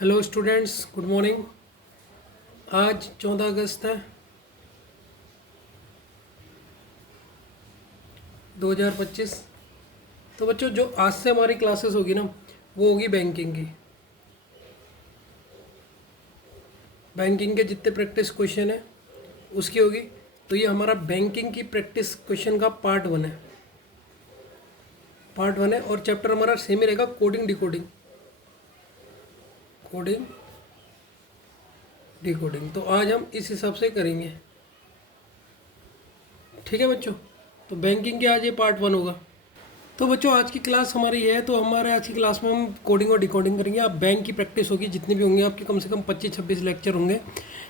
Hello students, good morning. आज 14 अगस्त है 2025। तो बच्चों, जो आज से हमारी क्लासेस होगी ना, वो होगी बैंकिंग की। बैंकिंग के जितने प्रैक्टिस क्वेश्चन है उसकी होगी। तो ये हमारा बैंकिंग की प्रैक्टिस क्वेश्चन का पार्ट वन है और चैप्टर हमारा सेम ही रहेगा, कोडिंग डिकोडिंग। कोडिंग डिकोडिंग तो आज हम इस हिसाब से करेंगे। ठीक है बच्चों, तो बैंकिंग के आज ये पार्ट 1 होगा। तो बच्चों, आज की क्लास हमारी है, तो हमारे आज की क्लास में हम कोडिंग और डिकोडिंग करेंगे। आप बैंक की प्रैक्टिस होगी, जितने भी होंगे आपके कम से कम 25-26 लेक्चर होंगे।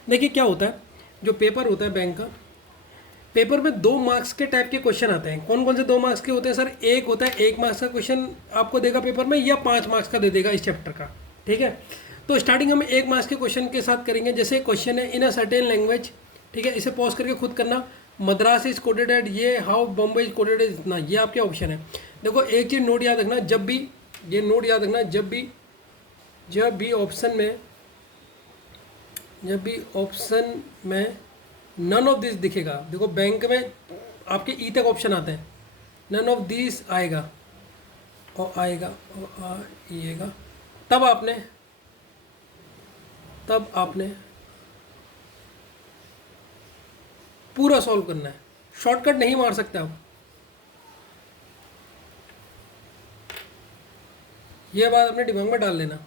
देखिए क्या होता है, जो पेपर होता है बैंक का, पेपर में 2 मार्क्स के टाइप के क्वेश्चन आते हैं। कौन कौन से 2 मार्क्स के होते हैं सर? एक होता है 1 मार्क्स का क्वेश्चन आपको देगा पेपर में, या 5 मार्क्स का दे देगा इस चैप्टर का। ठीक है, तो स्टार्टिंग हम 1 मार्क्स के क्वेश्चन के साथ करेंगे। जैसे क्वेश्चन है, इन अ सर्टेन लैंग्वेज। ठीक है, इसे पॉज करके खुद करना। मद्रास इज कोडेड एट ये, how Bombay is coded at इतना। ये आपके ऑप्शन है। देखो एक चीज़ नोट याद रखना, जब भी ये नोट याद रखना, जब भी ऑप्शन में नन ऑफ दिस दिखेगा, देखो बैंक में आपके ई तक ऑप्शन आते हैं, नन ऑफ दिस आएगा और आएगा, तब आपने पूरा सॉल्व करना है। शॉर्टकट नहीं मार सकते आप। ये बात अपने दिमाग में डाल लेना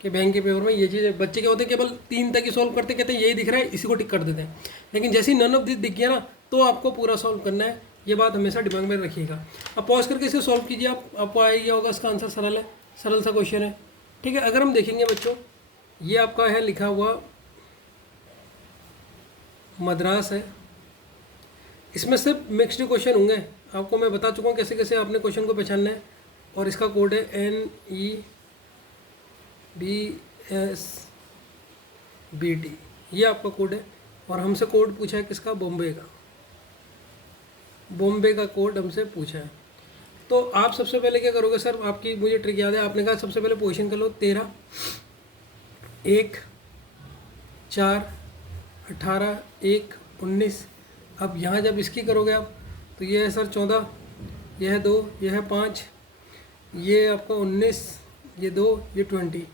कि बैंक के पेपर में ये चीज़, बच्चे क्या होते हैं केवल 3 तक ही सॉल्व करते, कहते हैं यही दिख रहा है इसी को टिक कर देते हैं। लेकिन जैसे ही नन ऑफ दिस दिख गया ना, तो आपको पूरा सॉल्व करना है। ये बात हमेशा दिमाग में रखिएगा। अब पॉज करके इसे सॉल्व कीजिए, आपको आ गया होगा इसका आंसर। सरल है, सरल सा क्वेश्चन है। ठीक है, अगर हम देखेंगे बच्चों, ये आपका है लिखा हुआ मद्रास है। इसमें सिर्फ मिक्सड क्वेश्चन होंगे। आपको मैं बता चुका हूँ कैसे कैसे आपने क्वेश्चन को पहचानना है। और इसका कोड है NEBSBT, ये आपका कोड है। और हमसे कोड पूछा है किसका? बॉम्बे का कोड हमसे पूछा है। तो आप सबसे पहले क्या करोगे सर? आपकी मुझे ट्रिक याद है, आपने कहा सबसे पहले पोजीशन कर लो 13, 1, 4, 18, 1, 19। अब यहाँ जब इसकी करोगे आप, तो ये है सर 14, यह है 2, यह है 5, ये आपका 19, ये 2, ये 20।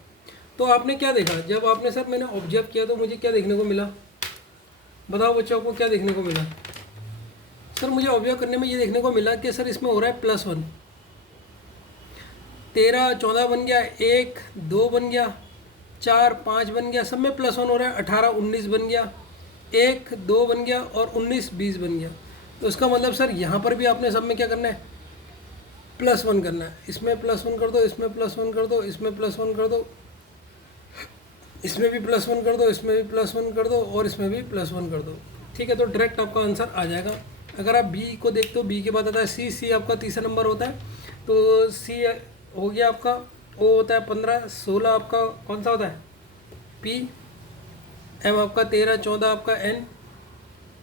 तो आपने क्या देखा जब आपने सर, मैंने ऑब्जर्व किया तो मुझे क्या देखने को मिला? बताओ बच्चों, आपको क्या देखने को मिला? सर मुझे ऑब्जर्व करने में ये देखने को मिला कि सर इसमें हो रहा है +1। 13, 14 बन गया, 1, 2 बन गया, 4, 5 बन गया, सब में +1 हो रहा है। 18, 19 बन गया, 1, 2 बन गया और 19, 20 बन गया। तो इसका मतलब सर यहाँ पर भी आपने सब में क्या करना है? +1 करना है। इसमें +1 कर दो, इसमें +1 कर दो, इसमें +1 कर दो, इसमें भी +1 कर दो, इसमें भी +1 कर दो और इसमें भी +1 कर दो। ठीक है, तो डायरेक्ट आपका आंसर आ जाएगा। अगर आप बी को देखते हो, बी के बाद आता है सी। सी आपका तीसरा नंबर होता है, तो सी हो गया आपका। ओ होता है 15, 16 आपका कौन सा होता है? पी। एम आपका 13, 14 आपका एन।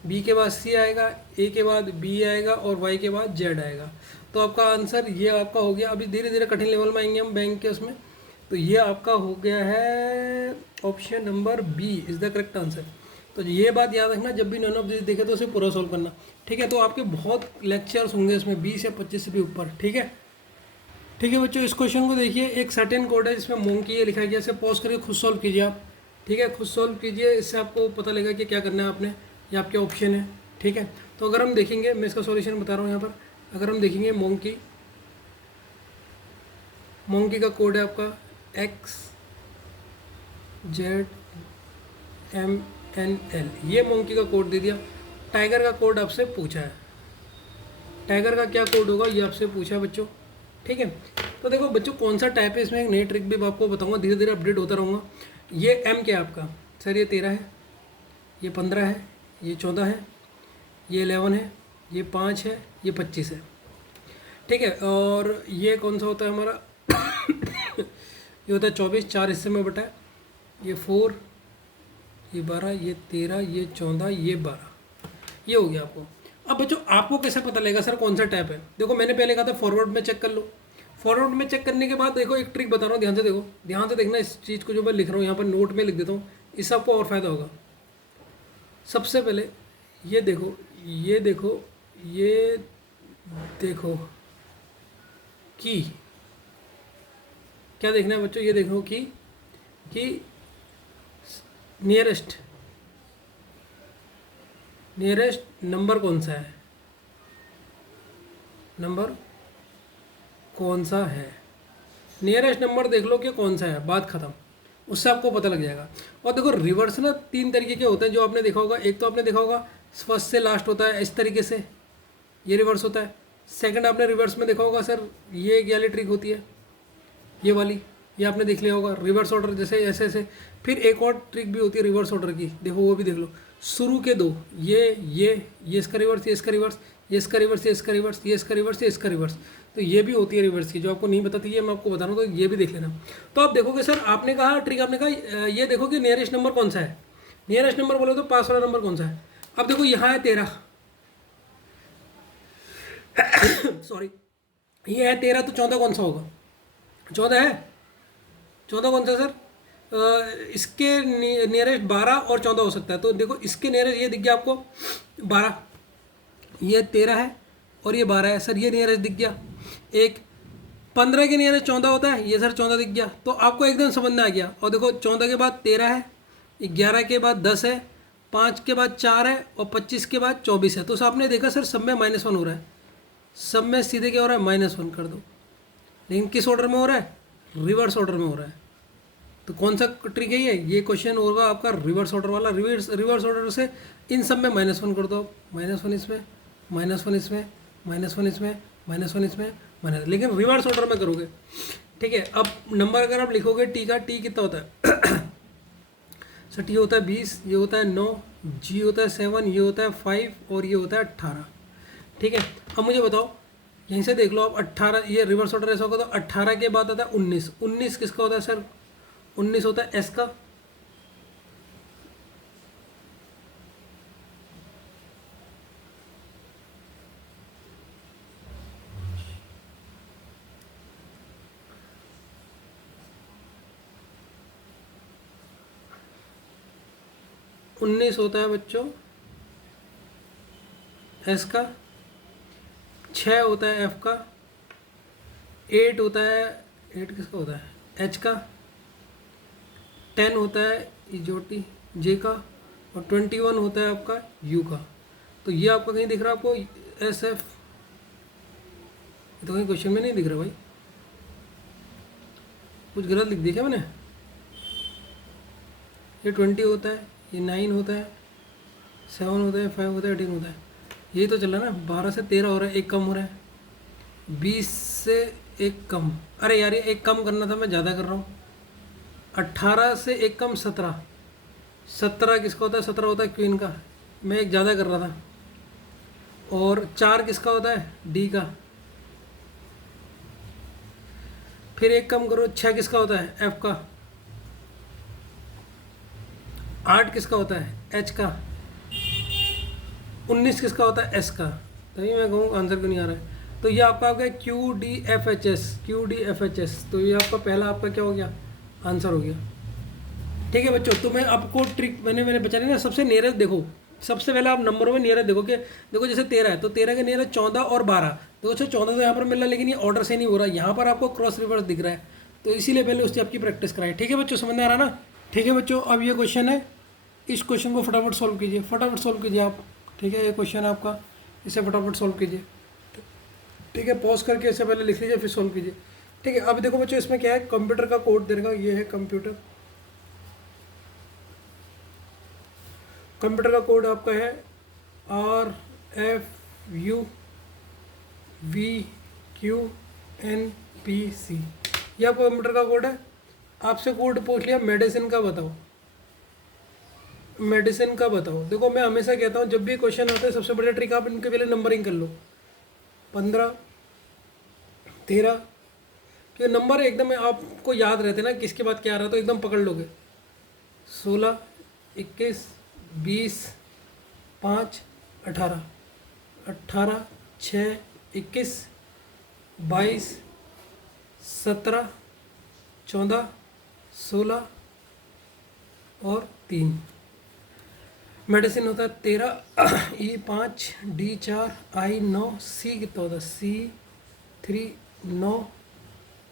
बी के बाद सी आएगा, ए के बाद बी आएगा और वाई के बाद जेड आएगा। तो आपका आंसर ये आपका हो गया। अभी धीरे धीरे कठिन लेवल में आएंगे हम बैंक के उसमें। तो ये आपका हो गया है option number B is the correct answer. तो ये बात याद रखना, जब भी नन ऑफ दिस देखे तो उसे पूरा सॉल्व करना। ठीक है, तो आपके बहुत लेक्चर्स होंगे इसमें, 20 या 25 से भी ऊपर। ठीक है, ठीक है बच्चों, इस क्वेश्चन को देखिए। एक सर्टेन कोड है जिसमें मोंकी ये लिखा गया, इसे पॉज करके खुद सॉल्व कीजिए आप। ठीक है, खुद सॉल्व कीजिए, इससे आपको पता लगेगा कि क्या करना है आपने। ये आपके ऑप्शन है। ठीक है, तो अगर हम देखेंगे, मैं इसका सॉल्यूशन बता रहा हूँ यहाँ पर। अगर हम देखेंगे मोंकी का कोड है आपका XZMNL। ये मोंकी का कोड दे दिया। टाइगर का कोड आपसे पूछा है, टाइगर का क्या कोड होगा ये आपसे पूछा है बच्चों। ठीक है, तो देखो बच्चों, कौन सा टाइप है, इसमें एक नई ट्रिक भी आपको बताऊंगा, धीरे धीरे अपडेट होता रहूँगा। ये एम क्या है आपका? सर ये 13 है, ये 15 है, ये 14 है, ये 11 है, ये 5 है, ये 25 है। ठीक है, और ये कौन सा होता है हमारा? ये होता है 24, 4 हिस्से में बटा है। ये 4, ये 12, ये 13, ये 14, ये 12। ये हो गया आपको। अब बच्चों, आपको कैसे पता लगेगा सर कौन सा टैप है? देखो मैंने पहले कहा था फॉरवर्ड में चेक कर लो। फॉरवर्ड में चेक करने के बाद देखो एक ट्रिक बता रहा हूँ, ध्यान से देखो, ध्यान से देखना इस चीज़ को जो मैं लिख रहा हूँ यहाँ पर नोट में लिख देता हूँ, इससे आपको और फायदा होगा। सबसे पहले ये देखो, ये देखो, ये देखो कि क्या देखना है बच्चों, ये देखो कि नियरेस्ट नंबर कौन सा है, नंबर कौन सा है, नियरेस्ट नंबर देख लो कि कौन सा है, बात खत्म। उससे आपको पता लग जाएगा। और देखो रिवर्स ना 3 तरीके के होते हैं जो आपने देखा होगा। एक तो आपने देखा होगा फर्स्ट से लास्ट होता है इस तरीके से, ये रिवर्स होता है। सेकंड आपने रिवर्स में देखा होगा सर ये एक वाली ट्रिक होती है, ये वाली, ये आपने देख लिया होगा रिवर्स ऑर्डर जैसे ऐसे ऐसे। फिर एक और ट्रिक भी होती है रिवर्स ऑर्डर की, देखो वो भी देख लो। शुरू के 2 ये इसका रिवर्स, ये इसका रिवर्स, ये इसका रिवर्स, ये इसका रिवर्स, ये इसका रिवर्स, ये इसका रिवर्स। तो ये भी होती है रिवर्स की, जो आपको नहीं पता थी ये मैं आपको बता रहा हूँ, तो ये भी देख लेना। तो आप देखोगे सर, आपने कहा ट्रिक, आपने कहा ये देखो कि नियरेस्ट नंबर कौन सा है। नियरेस्ट नंबर बोलो तो पास वाला नंबर कौन सा है। अब देखो यहाँ है 13 सॉरी, ये है 13, तो 14 कौन सा होगा, 14 है, 14 कौन सा है सर, इसके नियरेस्ट 12 और 14 हो सकता है। तो देखो इसके नियरेस्ट ये दिख गया आपको 12, ये 13 है और ये 12 है सर, ये नियरेस्ट दिख गया। एक 15 के नियरेस्ट 14 होता है, ये सर 14 दिख गया। तो आपको एकदम समझ में आ गया। और देखो 14 के बाद 13 है, 11 के बाद 10 है, 5 के बाद 4 है और 25 के बाद 24 है। तो आपने देखा सर सब में -1 हो रहा है, सब में सीधे क्या हो रहा है -1 कर दो। लेकिन किस ऑर्डर में हो रहा है, रिवर्स ऑर्डर में हो रहा है। तो कौन सा ट्रिक है ये क्वेश्चन होगा आपका रिवर्स ऑर्डर वाला। रिवर्स ऑर्डर से इन सब में -1 कर दो, -1 इसमें, -1 इसमें, -1 इसमें, -1 इसमें, लेकिन रिवर्स ऑर्डर में करोगे, ठीक है। अब नंबर अगर आप लिखोगे टी का, टी कितना होता है सर, टी होता है 20, ये होता है 9, जी होता है 7, ये होता है 5 और ये होता है 18, ठीक है। अब मुझे बताओ यहीं से देख लो आप, 18, ये रिवर्स ऑर्डर ऐसा होगा तो 18 के बाद आता है 19। 19 किसका होता है सर, 19 होता है एस का। उन्नीस होता है बच्चों एस का, 6 होता है एफ का, 8 होता है, 8 किसका होता है एच का, 10 होता है इजोटी जे का और 21 होता है आपका यू का। तो ये आपका कहीं दिख रहा है आपको एस एफ, तो कहीं क्वेश्चन में नहीं दिख रहा भाई, कुछ गलत लिख दिया क्या मैंने। ये 20 होता है, ये 9 होता है, 7 होता है, 5 होता है, 18 होता है। यही तो चल रहा है ना। 12 से 13 हो रहा है, एक कम हो रहा है, 20 से एक कम, अरे यार ये एक कम करना था, मैं ज़्यादा कर रहा हूँ। 18 से एक कम 17, 17 किसका होता है, 17 होता है क्वीन का, मैं एक ज़्यादा कर रहा था। और 4 किसका होता है, डी का। फिर एक कम करो, 6 किसका होता है, एफ का। 8 किसका होता है, एच का। 19 किसका होता है, एस का। तभी मैं कहूँ आंसर क्यों नहीं आ रहा है। तो ये आपका हो गया Q D F H S, Q D F H S. तो ये आपका पहला आपका क्या हो गया, आंसर हो गया, ठीक है बच्चों। तो मैं आपको ट्रिक मैंने बचा ली ना। सबसे नियरेस्ट देखो, सबसे पहले आप नंबरों में नियरेस्ट देखो कि देखो जैसे 13 है तो 13 के नियरेस्ट 14 और 12। देखो अच्छा 14 तो यहाँ पर मिल रहा है लेकिन ये ऑर्डर से नहीं हो रहा, यहाँ पर आपको क्रॉस रिवर्स दिख रहा है, तो इसीलिए पहले उसकी आपकी प्रैक्टिस कराए, ठीक है बच्चों, समझ में आ रहा ना। ठीक है बच्चों, अब ये क्वेश्चन है, इस क्वेश्चन को फटाफट सॉल्व कीजिए, फटाफट सॉल्व कीजिए आप, ठीक है। ये क्वेश्चन है आपका, इसे फटाफट सॉल्व कीजिए, ठीक है। पॉज करके इससे पहले लिख लीजिए फिर सॉल्व कीजिए, ठीक है। अब देखो बच्चों इसमें क्या है, कंप्यूटर का कोड देगा, ये है कंप्यूटर, कंप्यूटर का कोड आपका है RFUVQNPC, ये आपका कंप्यूटर का कोड है। आपसे कोड पूछ लिया मेडिसिन का बताओ, मेडिसिन का बताओ। देखो मैं हमेशा कहता हूँ जब भी क्वेश्चन आता है सबसे बढ़िया ट्रिक आप इनके पहले नंबरिंग कर लो, 15, 13 के नंबर एकदम आपको याद रहते ना किसके बाद क्या आ रहा है, तो एकदम पकड़ लोगे। 16, 21, 20, 5, 18, 18, 6, 21, 22, 17, 14, 16 और 3। मेडिसिन होता है 13, ई 5, डी 4, आई 9, सी कितना होता है सी 3, 9,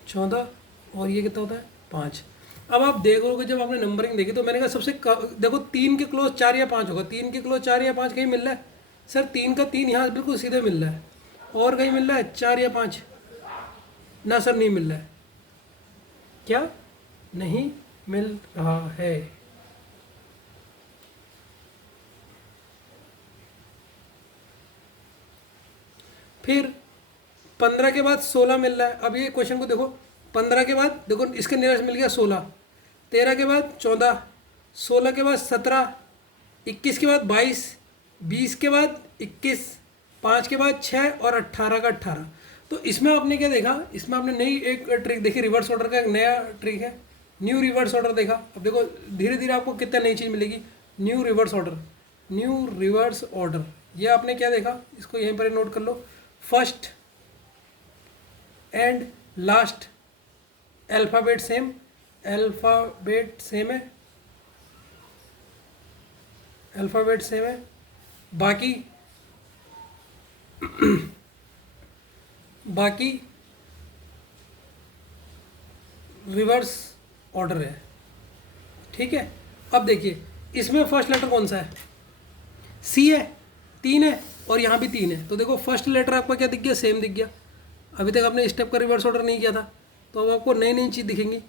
14 और ये कितना होता है 5। अब आप देखोगे जब आपने नंबरिंग देखी तो मैंने कहा देखो 3 के क्लोज 4 या 5 होगा, 3 के क्लोज 4 या 5 कहीं मिल रहा है सर? 3 का 3 यहाँ बिल्कुल सीधे मिल रहा है, और कहीं मिल रहा है 4 या 5? ना सर, नहीं मिल रहा है। क्या नहीं मिल रहा है? फिर 15 के बाद 16 मिल रहा है। अब ये क्वेश्चन को देखो, 15 के बाद देखो इसके नियरेस्ट मिल गया 16, 13 के बाद 14, 16 के बाद 17, 21 के बाद 22, 20 के बाद 21, 5 के बाद 6 और 18 का 18। तो इसमें आपने क्या देखा? इसमें आपने नई एक ट्रिक देखी, रिवर्स ऑर्डर का एक नया ट्रिक है, न्यू रिवर्स ऑर्डर देखा। अब देखो धीरे धीरे आपको कितना नई चीज़ मिलेगी। New reverse order, new reverse order, ये आपने क्या देखा? इसको यहीं पर नोट कर लो। First and last alphabet same, alphabet same है, अल्फ़ाबेट सेम है, बाकी बाकी रिवर्स ऑर्डर है। ठीक है, अब देखिए इसमें फर्स्ट लेटर कौन सा है? सी है, 3 है और यहाँ भी 3 है। तो देखो फर्स्ट लेटर आपका क्या दिख गया? सेम दिख गया। अभी तक आपने स्टेप का रिवर्स ऑर्डर नहीं किया था, तो अब आपको नई नई चीज़ दिखेंगी।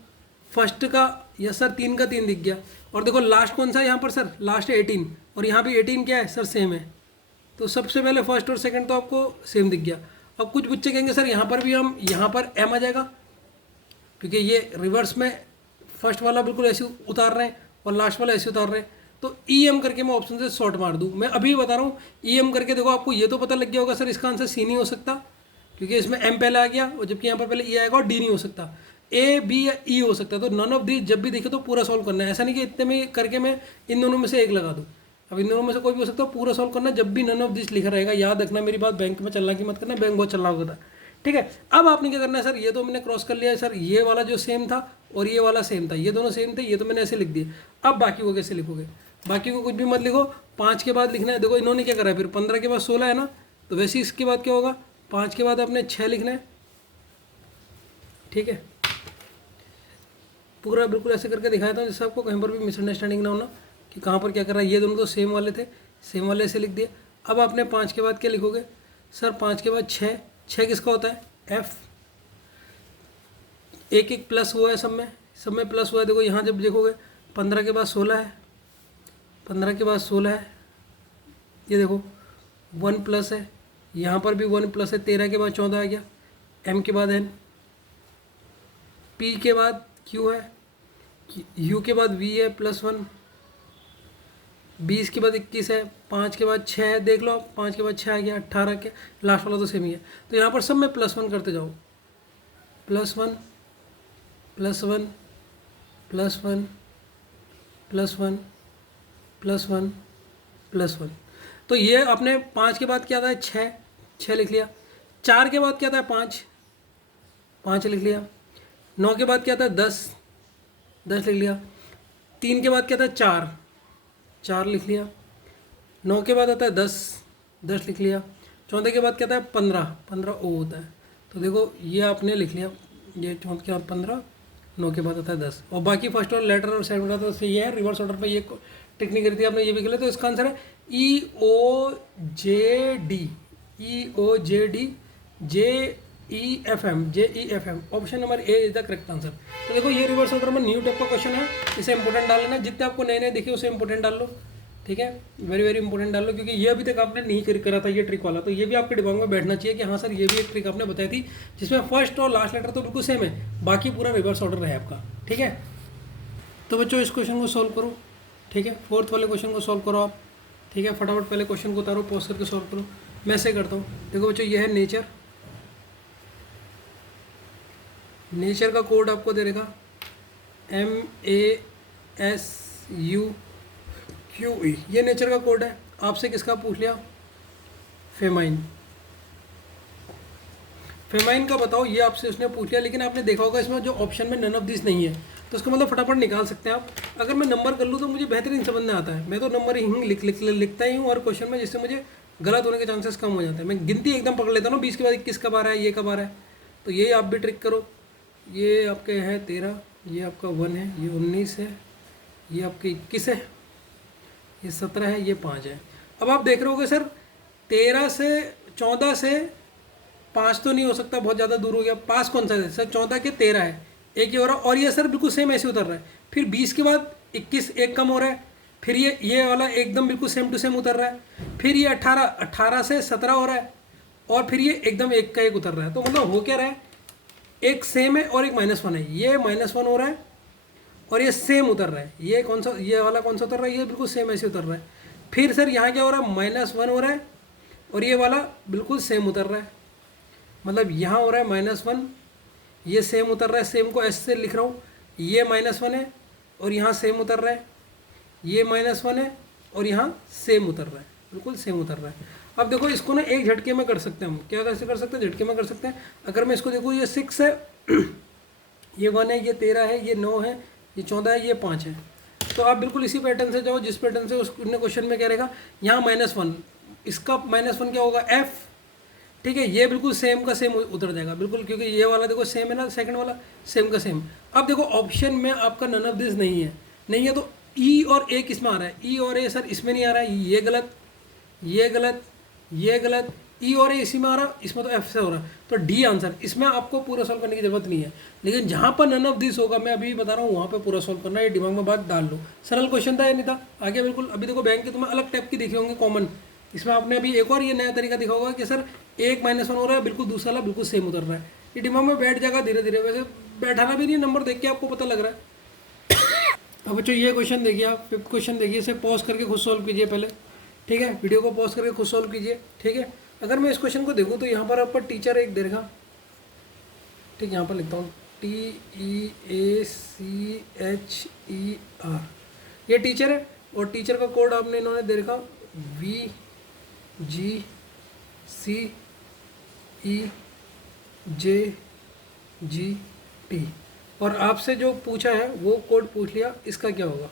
फर्स्ट का यस सर 3 का 3 दिख गया। और देखो लास्ट कौन सा है यहाँ पर सर? लास्ट है 18, और यहाँ भी 18 क्या है सर? सेम है। तो सबसे पहले फर्स्ट और सेकंड तो आपको सेम दिख गया। अब कुछ बच्चे कहेंगे सर यहाँ पर भी हम यहाँ पर एम आ जाएगा, क्योंकि ये रिवर्स में फर्स्ट वाला बिल्कुल ऐसे उतार रहे हैं और लास्ट वाला ऐसे उतार रहे हैं। तो ई एम करके मैं ऑप्शन से शॉर्ट मार दूँ। मैं अभी बता रहा हूँ ई एम करके देखो, आपको ये तो पता लग गया होगा सर इसका आंसर सी नहीं हो सकता, क्योंकि इसमें एम पहले आ गया, और जबकि यहाँ पर पहले ई आएगा, और डी नहीं हो सकता, ए बी या ई हो सकता है। तो नन ऑफ दी जब भी देखे तो पूरा सॉल्व करना है। ऐसा नहीं कि इतने में करके मैं इन दोनों में से एक लगा दूँ। अब इन दोनों में से कोई भी हो सकता है, पूरा सॉल्व करना। जब भी नन ऑफ दिस लिखा रहेगा, याद रखना मेरी बात, बैंक में चलना की मत करना, बैंक बहुत चलना होता है। ठीक है, अब आपने क्या करना है सर? ये तो मैंने क्रॉस कर लिया है सर, ये वाला जो सेम था और ये वाला सेम था, ये दोनों सेम थे, ये तो मैंने ऐसे लिख दिए। अब बाकी को कैसे लिखोगे? बाकी को कुछ भी मत लिखो, 5 के बाद लिखना है। देखो इन्होंने क्या करा है, फिर 15 के बाद 16 है ना, तो वैसे इसके बाद क्या होगा? 5 के बाद आपने 6 लिखना है। ठीक है, पूरा बिल्कुल ऐसे करके दिखाया था, जिससे आपको कहीं पर भी मिसअंडरस्टैंडिंग ना होना कि कहाँ पर क्या कर रहा है। ये दोनों तो सेम वाले थे, सेम वाले ऐसे लिख दिए। अब आपने 5 के बाद क्या लिखोगे सर? 5 के बाद 6, 6 किसका होता है? एफ। एक एक प्लस हुआ है, सब में प्लस हुआ है। देखो यहाँ जब देखोगे 15 के बाद 16 है, 15 के बाद 16 है, ये देखो 1 प्लस है, यहाँ पर भी 1 प्लस है। 13 के बाद 14 आ गया, एम के बाद एन, पी के बाद क्यू है, यू के बाद वी है +1, 20 के बाद 21 है, 5 के बाद 6 है, देख लो 5 के बाद 6 आ गया, 18 के लास्ट वाला तो सेम ही है। तो यहाँ पर सब में +1 करते जाओ, +1 +1 +1 +1 +1 +1। तो ये आपने 5 के बाद क्या आता है? 6, 6 लिख लिया। 4 के बाद क्या आता है? 5, 5 लिख लिया। 9 के बाद क्या आता है? 10, 10 लिख लिया। 3 के बाद क्या आता है? 4, 4 लिख लिया। 9 के बाद आता है 10, 10 लिख लिया। 14 के बाद क्या आता है? 15, 15 ओ होता है। तो देखो ये आपने लिख लिया, ये 14 के बाद 15, 9 के बाद आता है 10, और बाकी फर्स्ट और लेटर और सेकंड का तो ये है। रिवर्स ऑर्डर पे ये टिक नहीं करी थी आपने, ये भी कर। तो इसका आंसर है E O J D, E O J D, J E F M, J E F M. Option number A is the correct answer. तो देखो ये रिवर्स ऑर्डर में न्यू टाइप का क्वेश्चन है, इसे इंपोर्टेंट डाल लेना। जितने आपको नए नए दिखे उसे इंपोर्टेंट डाल लो। ठीक है, वेरी वेरी इंपॉर्टेंट डाल लो, क्योंकि ये अभी तक आपने नहीं करा था ये ट्रिक वाला। तो ये भी आपके दिमाग में बैठना चाहिए कि हाँ सर ये भी एक ट्रिक आपने बताई थी, जिसमें फर्स्ट और लास्ट लेटर तो बिल्कुल सेम है, बाकी पूरा रिवर्स ऑर्डर है आपका। ठीक है, तो बच्चों इस क्वेश्चन को सॉल्व करो। ठीक है, 4th वाले क्वेश्चन को सॉल्व करो आप। ठीक है, फटाफट पहले क्वेश्चन को उतारो, पॉज करके सॉल्व करो। मैं ऐसे करता हूँ। देखो बच्चों ये है नेचर, नेचर का कोड आपको दे देगा MASUQE, ये नेचर का कोड है। आपसे किसका पूछ लिया? फेमाइन। फेमाइन का बताओ, ये आपसे उसने पूछ लिया, लेकिन आपने देखा होगा इसमें जो ऑप्शन में नन ऑफ दिस नहीं है, तो उसका मतलब फटाफट निकाल सकते हैं आप। अगर मैं नंबर कर लूँ तो मुझे बेहतरीन समझ में आता है, मैं तो नंबर ही लिखता ही हूँ हर क्वेश्चन में, जिससे मुझे गलत होने के चांसेस कम हो जाते हैं। मैं गिनती एकदम पकड़ लेता हूँ, 20 के बाद 21 कब आ रहा है, ये कब आ रहा है। तो ये आप भी ट्रिक करो। ये आपके है 13, ये आपका 1 है, ये 19 है, ये आपके 21 है, ये 17 है, ये 5 है। अब आप देख रहे होगे सर 13 से 14 से 5 तो नहीं हो सकता, बहुत ज़्यादा दूर हो गया। 5 कौन सा है सर, 14 के 13 है, एक ये हो रहा है, और ये सर बिल्कुल सेम ऐसे उतर रहा है। फिर 20 के बाद 21 एक कम हो रहा है, फिर ये वाला एकदम बिल्कुल सेम टू सेम उतर रहा है। फिर ये 18 से 17 हो रहा है, और फिर ये एकदम एक का एक उतर रहा है। तो मतलब हो क्या रहा है, एक सेम है और एक -1 है, ये -1 हो रहा है और ये सेम उतर रहा है। ये कौन सा, ये वाला कौन सा उतर रहा है, ये बिल्कुल सेम ऐसे उतर रहा है। फिर सर यहाँ क्या हो रहा है, -1 हो रहा है और ये वाला बिल्कुल सेम उतर रहा है। मतलब यहाँ हो रहा है -1, ये सेम उतर रहा है, सेम को ऐसे से लिख रहा हूँ, ये -1 है और यहाँ सेम उतर रहा है, ये -1 है और यहाँ सेम उतर रहा है, बिल्कुल सेम उतर रहा है। अब देखो इसको ना एक झटके में कर सकते हैं हम, क्या कैसे कर सकते हैं, झटके में कर सकते हैं। अगर मैं इसको देखूँ, ये 6 है, ये 1 है, ये 13 है, ये 9 है, ये 14 है, ये 5 है। तो आप बिल्कुल इसी पैटर्न से जाओ जिस पैटर्न से उसने क्वेश्चन में क्या रहेगा। यहाँ -1, इसका -1 क्या होगा, F, ठीक है। ये बिल्कुल सेम का सेम उतर जाएगा बिल्कुल, क्योंकि ये वाला देखो सेम है ना, सेकंड वाला सेम का सेम। अब देखो ऑप्शन में आपका नन ऑफ दिस नहीं है तो ई और ए किस में आ रहा है, ई और ए सर इसमें नहीं आ रहा है, ये गलत, ये गलत, ये गलत, ई और ए इसी में आ रहा, इसमें तो एफ से हो रहा है। तो डी आंसर, इसमें आपको पूरा सॉल्व करने की जरूरत नहीं है। लेकिन जहाँ पर नन ऑफ दिस होगा, मैं अभी भी बता रहा हूँ, वहाँ पर पूरा सॉल्व करना, ये दिमाग में बात डाल लो। सरल क्वेश्चन था या नहीं था, आगे बिल्कुल। अभी देखो बैंक के तुम्हें अलग टाइप की दिखे होंगे कॉमन, इसमें आपने अभी एक और ये नया तरीका दिखा होगा कि सर एक -1 हो रहा है, बिल्कुल दूसरा वाला बिल्कुल सेम उतर रहा है। ये दिमाग में बैठ जाएगा धीरे धीरे, वैसे बैठाना भी नहीं, नंबर देख के आपको पता लग रहा है। अब बच्चों ये क्वेश्चन देखिए, आप 5th क्वेश्चन देखिए, इसे पॉज करके खुद सॉल्व कीजिए पहले, ठीक है। वीडियो को पॉज करके खुद सॉल्व कीजिए, ठीक है। अगर मैं इस क्वेश्चन को देखूँ तो यहाँ पर आपका टीचर एक देगा, ठीक, यहाँ पर लिखता हूँ TEACHER, ये टीचर है और टीचर का कोड आपने इन्होंने दे रखा VGCEJGT, और आपसे जो पूछा है वो कोड पूछ लिया, इसका क्या होगा,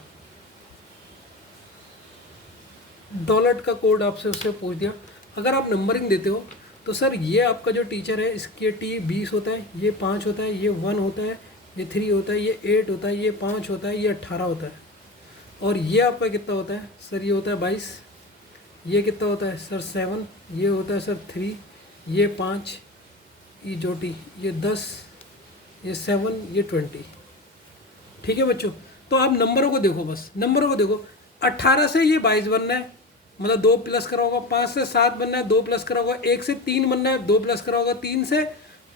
डॉलर का कोड आपसे उससे पूछ दिया। अगर आप नंबरिंग देते हो तो सर ये आपका जो टीचर है, इसके T 20 होता है, ये 5 होता है, ये 1 होता है, ये 3 होता है, ये 8 होता है, ये 5 होता है, ये 18 होता है, और ये आपका कितना होता है सर, ये होता है 22, ये कितना होता है सर 7, ये होता है सर 3, ये 5, ये जोटी, ये 10, ये 7, ये 20, ठीक है बच्चों। तो आप नंबरों को देखो, बस नंबरों को देखो। 18 से ये 22 बनना है, मतलब 2 प्लस करा होगा, 5 से 7 बनना है, 2 प्लस करा होगा, 1 से 3 बनना है, 2 प्लस करा होगा, 3 से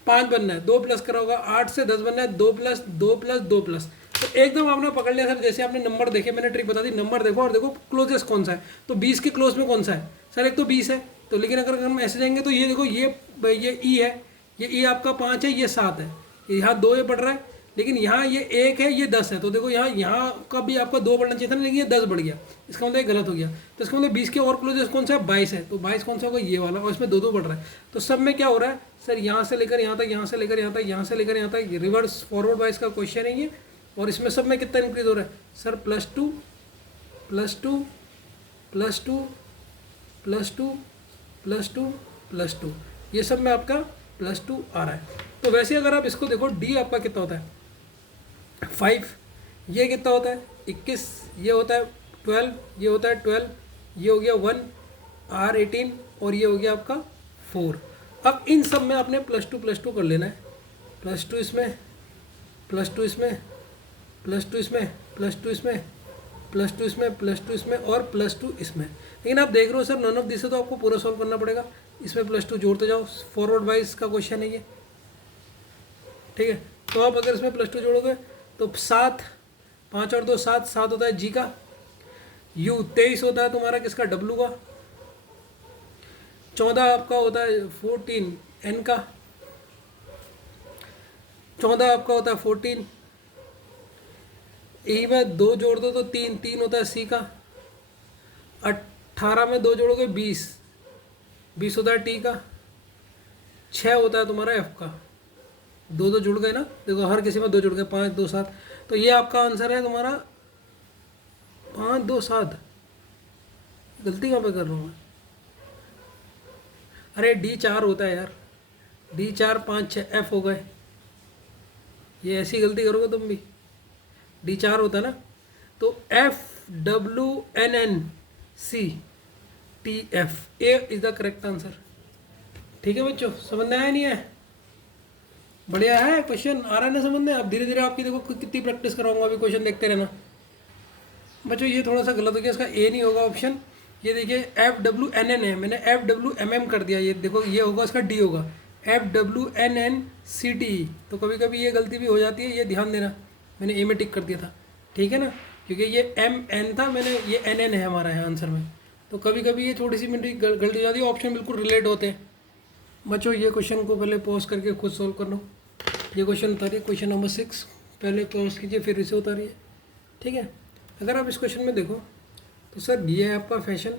5 बनना है, 2 प्लस करा होगा, 8 से 10 बनना है, 2 प्लस 2 प्लस 2 प्लस। तो एकदम आपने पकड़ लिया सर, जैसे आपने नंबर देखे, मैंने ट्रिक बता दी, नंबर देखो और देखो क्लोजेस्ट कौन सा है। तो 20 के क्लोज में कौन सा है सर, एक तो 20 है, तो लेकिन अगर हम ऐसे जाएंगे तो ये देखो, ये ई है, ये ई आपका 5 है, ये 7 है, यहाँ 2 ये बढ़ रहा है, लेकिन यहाँ ये 1 है, ये 10 है, तो देखो यहाँ का भी आपका 2 बढ़ना चाहिए था, लेकिन ये 10 बढ़ गया, इसका मतलब ये गलत हो गया। तो इसका मतलब 20 के और क्लोजेस्ट कौन सा है, 22 है, तो 22 कौन सा होगा, ये वाला, और इसमें 2 बढ़ रहा है। तो सब में क्या हो रहा है सर, यहाँ से लेकर यहाँ तक, यहाँ से लेकर यहाँ तक, यहाँ से लेकर यहाँ तक, रिवर्स फॉरवर्ड वाइज का क्वेश्चन है ये। और इसमें सब में कितना इंक्रीज हो रहा है सर, +2 +2 +2 +2 +2 +2, ये सब में आपका +2 आ रहा है। तो वैसे अगर आप इसको देखो, डी आपका कितना होता है 5, ये कितना होता है 21, ये होता है 12, ये होता है 12, ये हो गया 1, R 18, और ये हो गया आपका 4। अब इन सब में आपने +2 कर लेना है, +2 इसमें, +2 इसमें, +2 इसमें, +2 इसमें, +2 इसमें, +2 इसमें और +2 इसमें। लेकिन आप देख रहे हो सर नन ऑफ दिस है, तो आपको पूरा सॉल्व करना पड़ेगा, इसमें +2 जोड़ते जाओ, फॉरवर्ड वाइज का क्वेश्चन है ये, ठीक है। तो आप अगर इसमें +2 जोड़ोगे तो 7, 5 और 2 7, 7 होता है जी का, U 23 होता है तुम्हारा किसका, W का, 14 आपका होता है 14 N का, 14 आपका होता है 14, यही में 2 जोड़ दो तो 3, 3 होता है C का, 18 में 2 जोड़ोगे 20, 20 होता है T का, 6 होता है तुम्हारा एफ का, दो दो जुड़ गए ना, देखो हर किसी में दो जुड़ गए, 5 2 7, तो ये आपका आंसर है तुम्हारा 5 2 7। गलती कहाँ पे कर रहा हूँ मैं? अरे D4 होता है यार, D4 5 6 एफ हो गए, ये ऐसी गलती करोगे तुम भी। D4 होता है ना, तो FWNNCTF A is the correct answer. ठीक है बच्चों, समझ में आया नहीं है? बढ़िया है, क्वेश्चन आ रहा है ना समझ में। अब धीरे धीरे आपकी देखो कितनी प्रैक्टिस कराऊंगा, अभी क्वेश्चन देखते रहना बच्चों। ये थोड़ा सा गलत हो गया, इसका ए नहीं होगा ऑप्शन। ये देखिए FWNN है, मैंने FWMM कर दिया, ये देखो ये होगा, इसका डी होगा FWNNCTE। तो कभी कभी ये गलती भी हो जाती है, ये ध्यान देना, मैंने ए में टिक कर दिया था, ठीक है ना, क्योंकि ये MN था, मैंने ये NN है हमारा है आंसर में। तो कभी कभी ये थोड़ी सी मेरी गलती हो जाती है, ऑप्शन बिल्कुल रिलेट होते हैं बच्चों। ये क्वेश्चन को पहले पॉज करके खुद सोल्व कर लो। ये क्वेश्चन उतारिए, क्वेश्चन नंबर 6, पहले पॉज कीजिए फिर इसे उतारिए, ठीक है। अगर आप इस क्वेश्चन में देखो तो सर ये है आपका फैशन,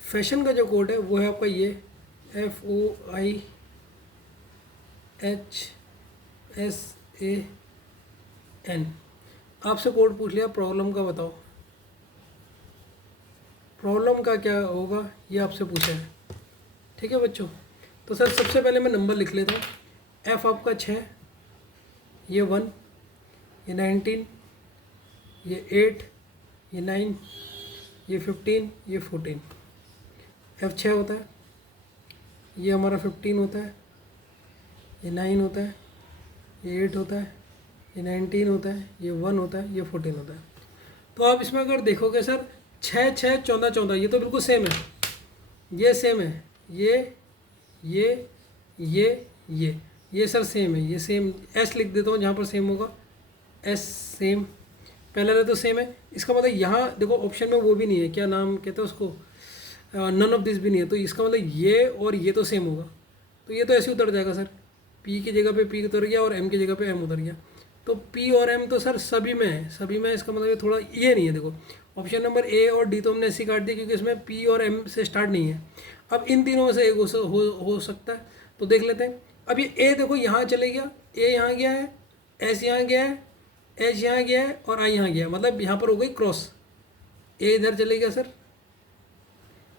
फैशन का जो कोड है वो है आपका ये FOIHSAN। आपसे कोड पूछ लिया, प्रॉब्लम का बताओ, प्रॉब्लम का क्या होगा ये आपसे पूछा है, ठीक है बच्चों। तो सर सबसे पहले मैं नंबर लिख लेता हूँ। एफ आपका 6, ये 1, ये 19, ये 8, ये 9, ये 15, ये 14। एफ 6 होता है, ये हमारा 15 होता है, ये 9 होता है, ये 8 होता है, ये 19 होता है, ये 1 होता है, ये 14 होता है। तो आप इसमें अगर देखोगे सर 6 6 14 14, ये तो बिल्कुल सेम है, ये सेम है, ये ये सर सेम है, ये सेम। एस लिख देता हूँ जहाँ पर सेम होगा, एस सेम, पहले वाला तो सेम है। इसका मतलब यहाँ देखो ऑप्शन में वो भी नहीं है, क्या नाम कहते हैं उसको, नन ऑफ दिस भी नहीं है, तो इसका मतलब ये और ये तो सेम होगा, तो ये तो ऐसे उतर जाएगा सर, पी की जगह पे पी उतर गया और एम की जगह पे एम उतर गया। तो पी और एम तो सर सभी में है, सभी में, इसका मतलब ये थोड़ा ये नहीं है। देखो ऑप्शन नंबर ए और डी तो हमने ऐसे काट दिया क्योंकि इसमें पी और एम से स्टार्ट नहीं है। अब इन तीनों में से एक हो सकता है, तो देख लेते हैं। अब ये ए देखो यहाँ चले गया, ए यहाँ गया है, एस यहाँ गया है, एच यहाँ गया है और आई यहाँ गया है, मतलब यहाँ पर हो गई क्रॉस। ए इधर चले गया सर,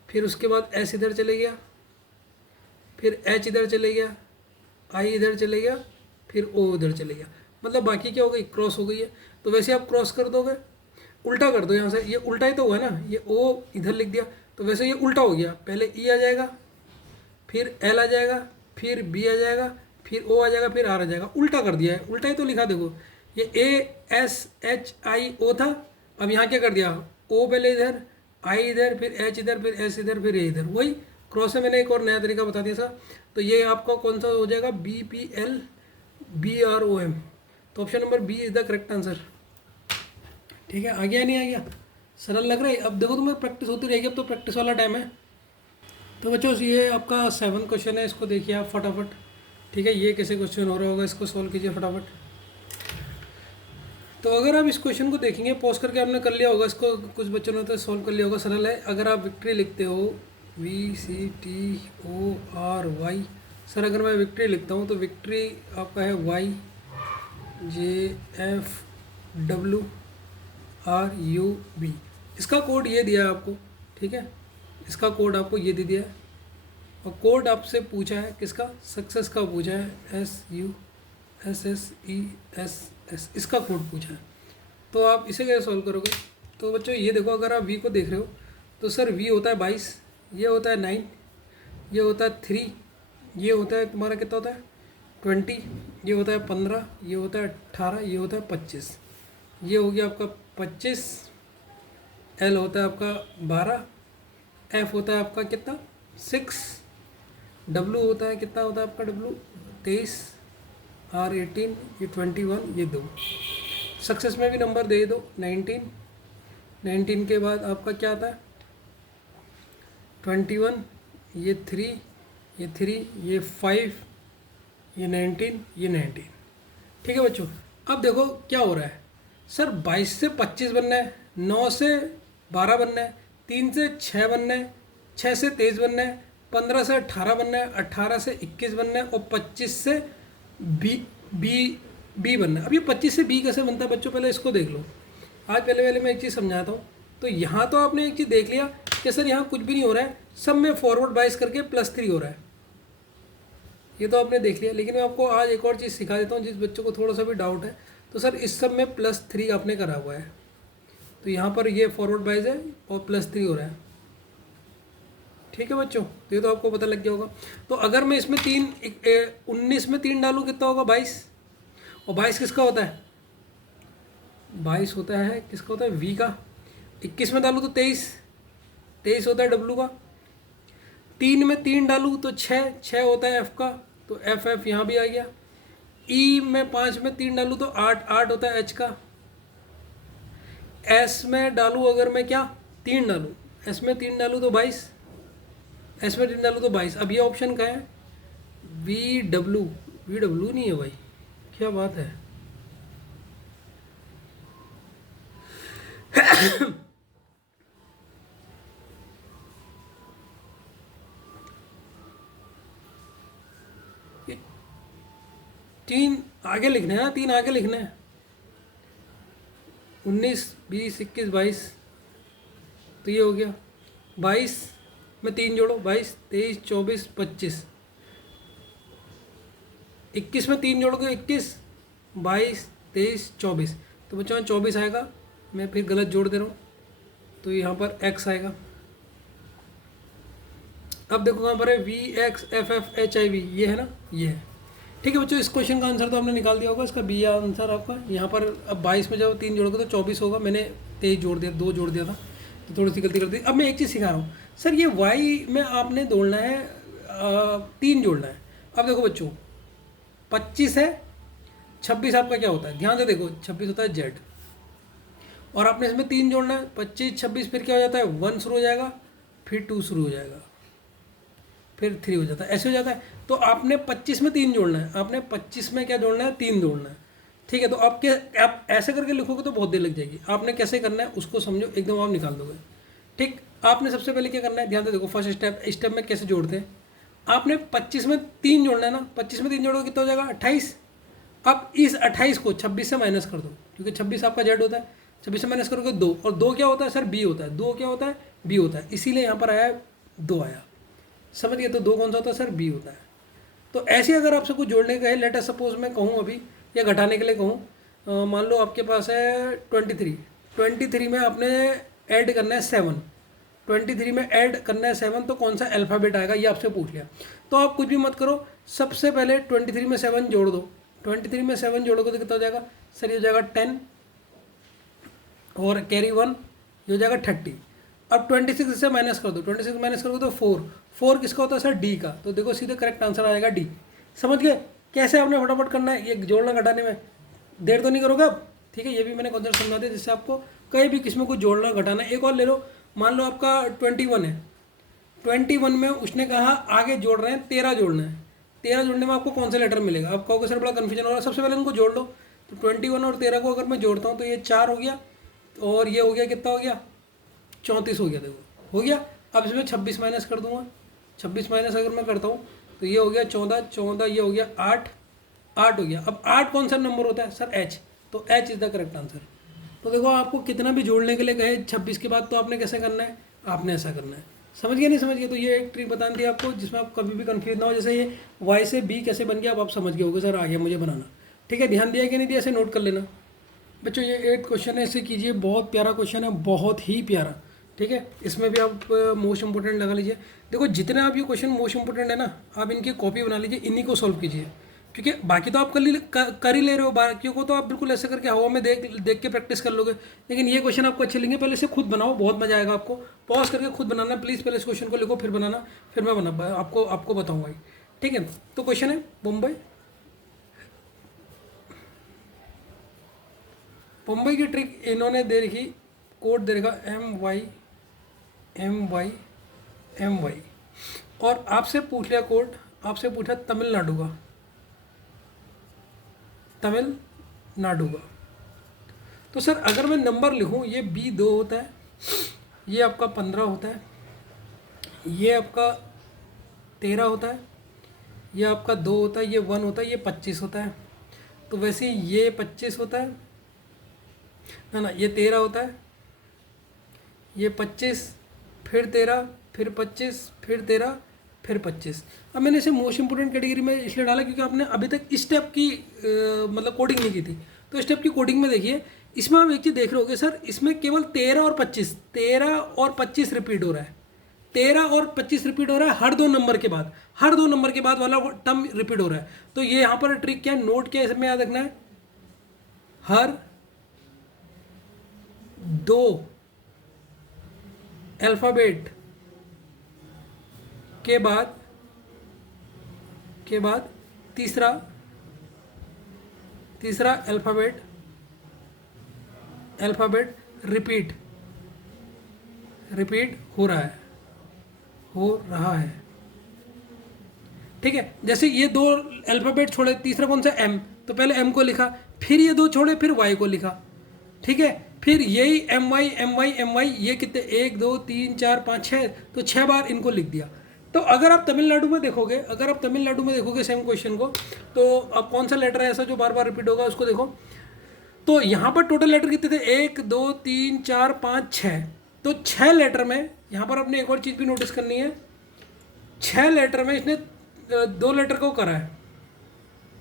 फिर उसके बाद एस इधर चले गया, फिर एच इधर चले गया, आई इधर चले गया, फिर ओ इधर चले गया, मतलब बाकी क्या हो गई, क्रॉस हो गई है। तो वैसे आप क्रॉस कर दोगे, उल्टा कर दो यहाँ से, ये उल्टा ही तो हुआ है ना, ये ओ इधर लिख दिया तो वैसे ये उल्टा हो गया, पहले ई आ जाएगा, फिर एल आ जाएगा, फिर बी आ जाएगा, फिर ओ आ जाएगा, फिर आर आ जाएगा, उल्टा कर दिया है, उल्टा ही तो लिखा। देखो ये ए एस एच आई ओ था, अब यहाँ क्या कर दिया, ओ पहले इधर, आई इधर, फिर एच इधर, फिर एस इधर, फिर ए इधर, वही क्रॉस है। मैंने एक और नया तरीका बता दिया था। तो ये आपका कौन सा हो जाएगा, BPL BROM। तो option number B is the correct answer, ठीक है। आ गया नहीं आ गया, सरल लग रहा है। अब देखो तुम्हें प्रैक्टिस होती रहेगी, अब तो प्रैक्टिस वाला टाइम है। तो बच्चों ये आपका 7 क्वेश्चन है, इसको देखिए आप फटाफट, ठीक है। ये कैसे क्वेश्चन हो रहा होगा, इसको सॉल्व कीजिए फटाफट। तो अगर आप इस क्वेश्चन को देखेंगे, पॉज करके आपने कर लिया होगा इसको, कुछ बच्चों ने तो सॉल्व कर लिया होगा, सरल है। अगर आप विक्ट्री लिखते हो VCTORY, सर अगर मैं विक्ट्री लिखता हूँ तो विक्ट्री आपका है YJFWRUB। इसका कोड ये दिया है आपको, ठीक है, इसका कोड आपको ये दे दिया है, और कोड आपसे पूछा है किसका, सक्सेस का पूछा है, SUSSESS, इसका कोड पूछा है। तो आप इसे कैसे सॉल्व करोगे। तो बच्चों ये देखो, अगर आप V को देख रहे हो तो सर V होता है 22, ये होता है 9, ये होता है 3, ये होता है तुम्हारा कितना होता है 20, ये होता है 15, ये होता है 18, ये होता है 25, ये हो गया आपका 25। L होता है आपका 12, F होता है आपका कितना 6, W होता है कितना होता है आपका W 23, R 18, ये 21, ये 2। सक्सेस में भी नंबर दे दो 19, 19 के बाद आपका क्या आता है 21, ये 3, ये 3, ये 5, ये 19, ये 19, ठीक है बच्चों। अब देखो क्या हो रहा है, सर 22 से 25 बनना है, 9 से 12 बनना है, 3 से 6 बनना है, 6 से 23 बनना है, 15 से 18 बनना है, 18 से 21 बनना है और 25 से बी बी बी बनना है। अब ये 25 से बी कैसे बनता है बच्चों, पहले इसको देख लो। आज पहले मैं एक चीज़ समझाता हूँ। तो यहाँ तो आपने एक चीज़ देख लिया कि सर यहाँ कुछ भी नहीं हो रहा है, सब में फॉरवर्ड बाइस करके +3 हो रहा है, ये तो आपने देख लिया। लेकिन मैं आपको आज एक और चीज़ सिखा देता हूँ, जिस बच्चों को थोड़ा सा भी डाउट है। तो सर इस सब में +3 आपने करा हुआ है, तो यहाँ पर ये फॉरवर्ड बाइस है और +3 हो रहा है। ठीक है बच्चों, तो ये तो आपको पता लग गया होगा। तो अगर मैं इसमें 19 में 3 डालूँ कितना होगा, 22। और 22 किसका होता है, 22 होता है किसका होता है, V का। 21 में डालूँ तो 23 होता है W का। 3 में 3 डालूँ तो 6 होता है F का, तो F यहाँ भी आ गया। E में 5 में 3 डालूँ तो 8 होता है H का। S में डालूँ अगर मैं क्या 3 डालूँ, S में 3 डालूँ तो 22, S में 3 डालूँ तो 22। अब ये ऑप्शन का है VW नहीं है भाई, क्या बात है। ये 3 आगे लिखना है ना, 3 आगे लिखना है। 19 20 21 22, तो ये हो गया। 22 में 3 जोड़ो, 22 23 24 25। 21 में 3 जोड़ोगे 21 22 23 24, तो बच्चों 24 आएगा। मैं फिर गलत जोड़ दे रहा हूँ, तो यहाँ पर x आएगा। अब देखो कहाँ पर है VXFFHIV, ये है ना, ये है। ठीक है बच्चों, इस क्वेश्चन का आंसर तो आपने निकाल दिया होगा, इसका बी आंसर आपका यहाँ पर। अब 22 में जब 3 जोड़ोगे तो 24 होगा, मैंने 23 जोड़ दिया, 2 जोड़ दिया था, तो थोड़ी सी गलती कर दी। अब मैं एक चीज़ सिखा रहा हूँ सर, ये y में आपने जोड़ना है 3 जोड़ना है। अब देखो बच्चों 25 है, 26 आपका क्या होता है, ध्यान से देखो, 26 होता है Z, और आपने इसमें 3 जोड़ना है, 25 26, फिर क्या हो जाता है 1 शुरू हो जाएगा, फिर 2 शुरू हो जाएगा, फिर 3 हो जाता है, ऐसे हो जाता है। तो आपने 25 में 3 जोड़ना है, आपने 25 में क्या जोड़ना है, 3 जोड़ना है। ठीक है, तो आप ऐसे करके लिखोगे तो बहुत देर लग जाएगी। आपने कैसे करना है उसको समझो, एकदम आप निकाल दोगे। ठीक, आपने सबसे पहले क्या करना है, ध्यान से देखो, फर्स्ट स्टेप में कैसे जोड़ते हैं। आपने 25 में 3 जोड़ना है ना, 25 में 3 जोड़ोगे कितना हो जाएगा 28। अब इस 28 को 26 से माइनस कर दो, क्योंकि 26 आपका जेड होता है, 26 से माइनस करोगे 2, और 2 क्या होता है सर, बी होता है, 2 क्या होता है, बी होता है, इसीलिए यहाँ पर आया 2 आया, समझ गए। तो 2 कौन सा होता है सर, बी होता है। तो ऐसे अगर आपसे कुछ जोड़ने का है, लेट अस सपोज मैं कहूँ अभी, या घटाने के लिए कहूँ, मान लो आपके पास है 23 में आपने ऐड करना है 7, 23 में ऐड करना है 7, तो कौन सा अल्फ़ाबेट आएगा ये आपसे पूछ लिया। तो आप कुछ भी मत करो, सबसे पहले 23 में 7 जोड़ दो। 23 में 7 जोड़ोगे तो कितना हो जाएगा सर, ये हो जाएगा 10 और कैरी 1, ये हो जाएगा 30। अब 26 से माइनस कर दो, 26 माइनस करोगे तो 4 किसका होता है सर, डी का। तो देखो सीधे करेक्ट आंसर आएगा डी। समझ गए कैसे आपने फटाफट करना है, ये जोड़ना घटाने में देर तो नहीं करोगे अब। ठीक है, ये भी मैंने कॉन्सेप्ट समझा दिया, जिससे आपको कहीं भी किसी में कुछ जोड़ना घटाना। एक और ले लो, मान लो आपका 21 है, 21 में उसने कहा आगे जोड़ रहे हैं 13 जोड़ना है, 13 जोड़ने में आपको कौन सा लेटर मिलेगा। आप कहोगे सर बड़ा कन्फ्यूजन हो रहा है, सबसे पहले उनको जोड़ लो। तो 21 और 13 को अगर मैं जोड़ता हूँ तो ये 4 हो गया, और ये हो गया कितना हो गया 34 हो गया, देखो हो गया। अब इसमें 26 माइनस कर दूंगा, 26 माइनस अगर मैं करता हूँ तो ये हो गया 14, ये हो गया 8 हो गया। अब 8 कौन सा नंबर होता है सर, एच, तो H is the correct answer. तो देखो आपको कितना भी जोड़ने के लिए कहे 26 के बाद, तो आपने कैसे करना है, आपने ऐसा करना है। समझ गए नहीं समझ गए, तो ये एक ट्रिक बता दी आपको, जिसमें आप कभी भी कंफ्यूज ना हो। जैसे ये वाई से बी कैसे बन गया, अब आप समझ गए होगे सर, आ गया मुझे बनाना। ठीक है, ध्यान दिया कि नहीं दिया, ऐसे नोट कर लेना बच्चों। ये 8 क्वेश्चन है, इसे कीजिए, बहुत प्यारा क्वेश्चन है, बहुत ही प्यारा। ठीक है, इसमें भी आप मोस्ट इंपोर्टेंट लगा लीजिए। देखो जितने आप ये क्वेश्चन मोस्ट इंपोर्टेंट है ना, आप इनकी कॉपी बना लीजिए, इन्हीं को सॉल्व कीजिए, क्योंकि बाकी तो आप कर ही ले रहे हो, बाकियों को तो आप बिल्कुल ऐसे करके हवा में देख के प्रैक्टिस कर लोगे। लेकिन ये क्वेश्चन आपको अच्छे लेंगे, पहले इसे खुद बनाओ, बहुत मजा आएगा आपको। पॉज करके खुद बनाना प्लीज़, पहले इस क्वेश्चन को लिखो फिर बनाना, फिर मैं आपको बताऊँगा। ठीक है, तो क्वेश्चन है मुंबई की ट्रिक इन्होंने दे रखी, कोड दे रखा MY, और आपसे पूछ लिया कोड, आपसे पूछा तमिलनाडु का। तो सर अगर मैं नंबर लिखूं, ये B2 होता है, ये आपका 15 होता है, ये आपका 13 होता है, ये आपका 2 होता है, ये 1 होता है, ये 25 होता है। तो वैसे ही ये 25 होता है ना, ये 13 होता है, ये 25, फिर 13, फिर 25, फिर 13, फिर 25। अब मैंने इसे मोस्ट इंपोर्टेंट कैटेगरी में इसलिए डाला क्योंकि आपने अभी तक इस स्टेप की मतलब कोडिंग नहीं की थी। तो स्टेप की कोडिंग में देखिए, इसमें आप एक चीज़ देख रहे होगे सर, इसमें केवल 13 और 25, 13 और 25 रिपीट हो रहा है। 13 और 25 रिपीट हो रहा है हर 2 नंबर के बाद, हर 2 नंबर के बाद वाला टर्म रिपीट हो रहा है। तो ये यहाँ पर ट्रिक क्या है, नोट क्या है इसमें याद रखना है, हर 2 अल्फ़ाबेट के बाद तीसरा अल्फ़ाबेट रिपीट हो रहा है। ठीक है, जैसे ये 2 अल्फ़ाबेट छोड़े, तीसरा कौन सा, एम, तो पहले एम को लिखा, फिर ये 2 छोड़े, फिर वाई को लिखा। ठीक है, फिर यही एम वाई ये कितने, 1 2 3 4 5 6, तो 6 बार इनको लिख दिया। तो अगर आप तमिलनाडु में देखोगे सेम क्वेश्चन को, तो अब कौन सा लेटर है ऐसा जो बार बार रिपीट होगा उसको देखो। तो यहाँ पर टोटल लेटर कितने थे, 1 2 3 4 5 6, तो 6 लेटर में यहाँ पर आपने एक और चीज़ भी नोटिस करनी है, 6 लेटर में इसने 2 लेटर को करा है।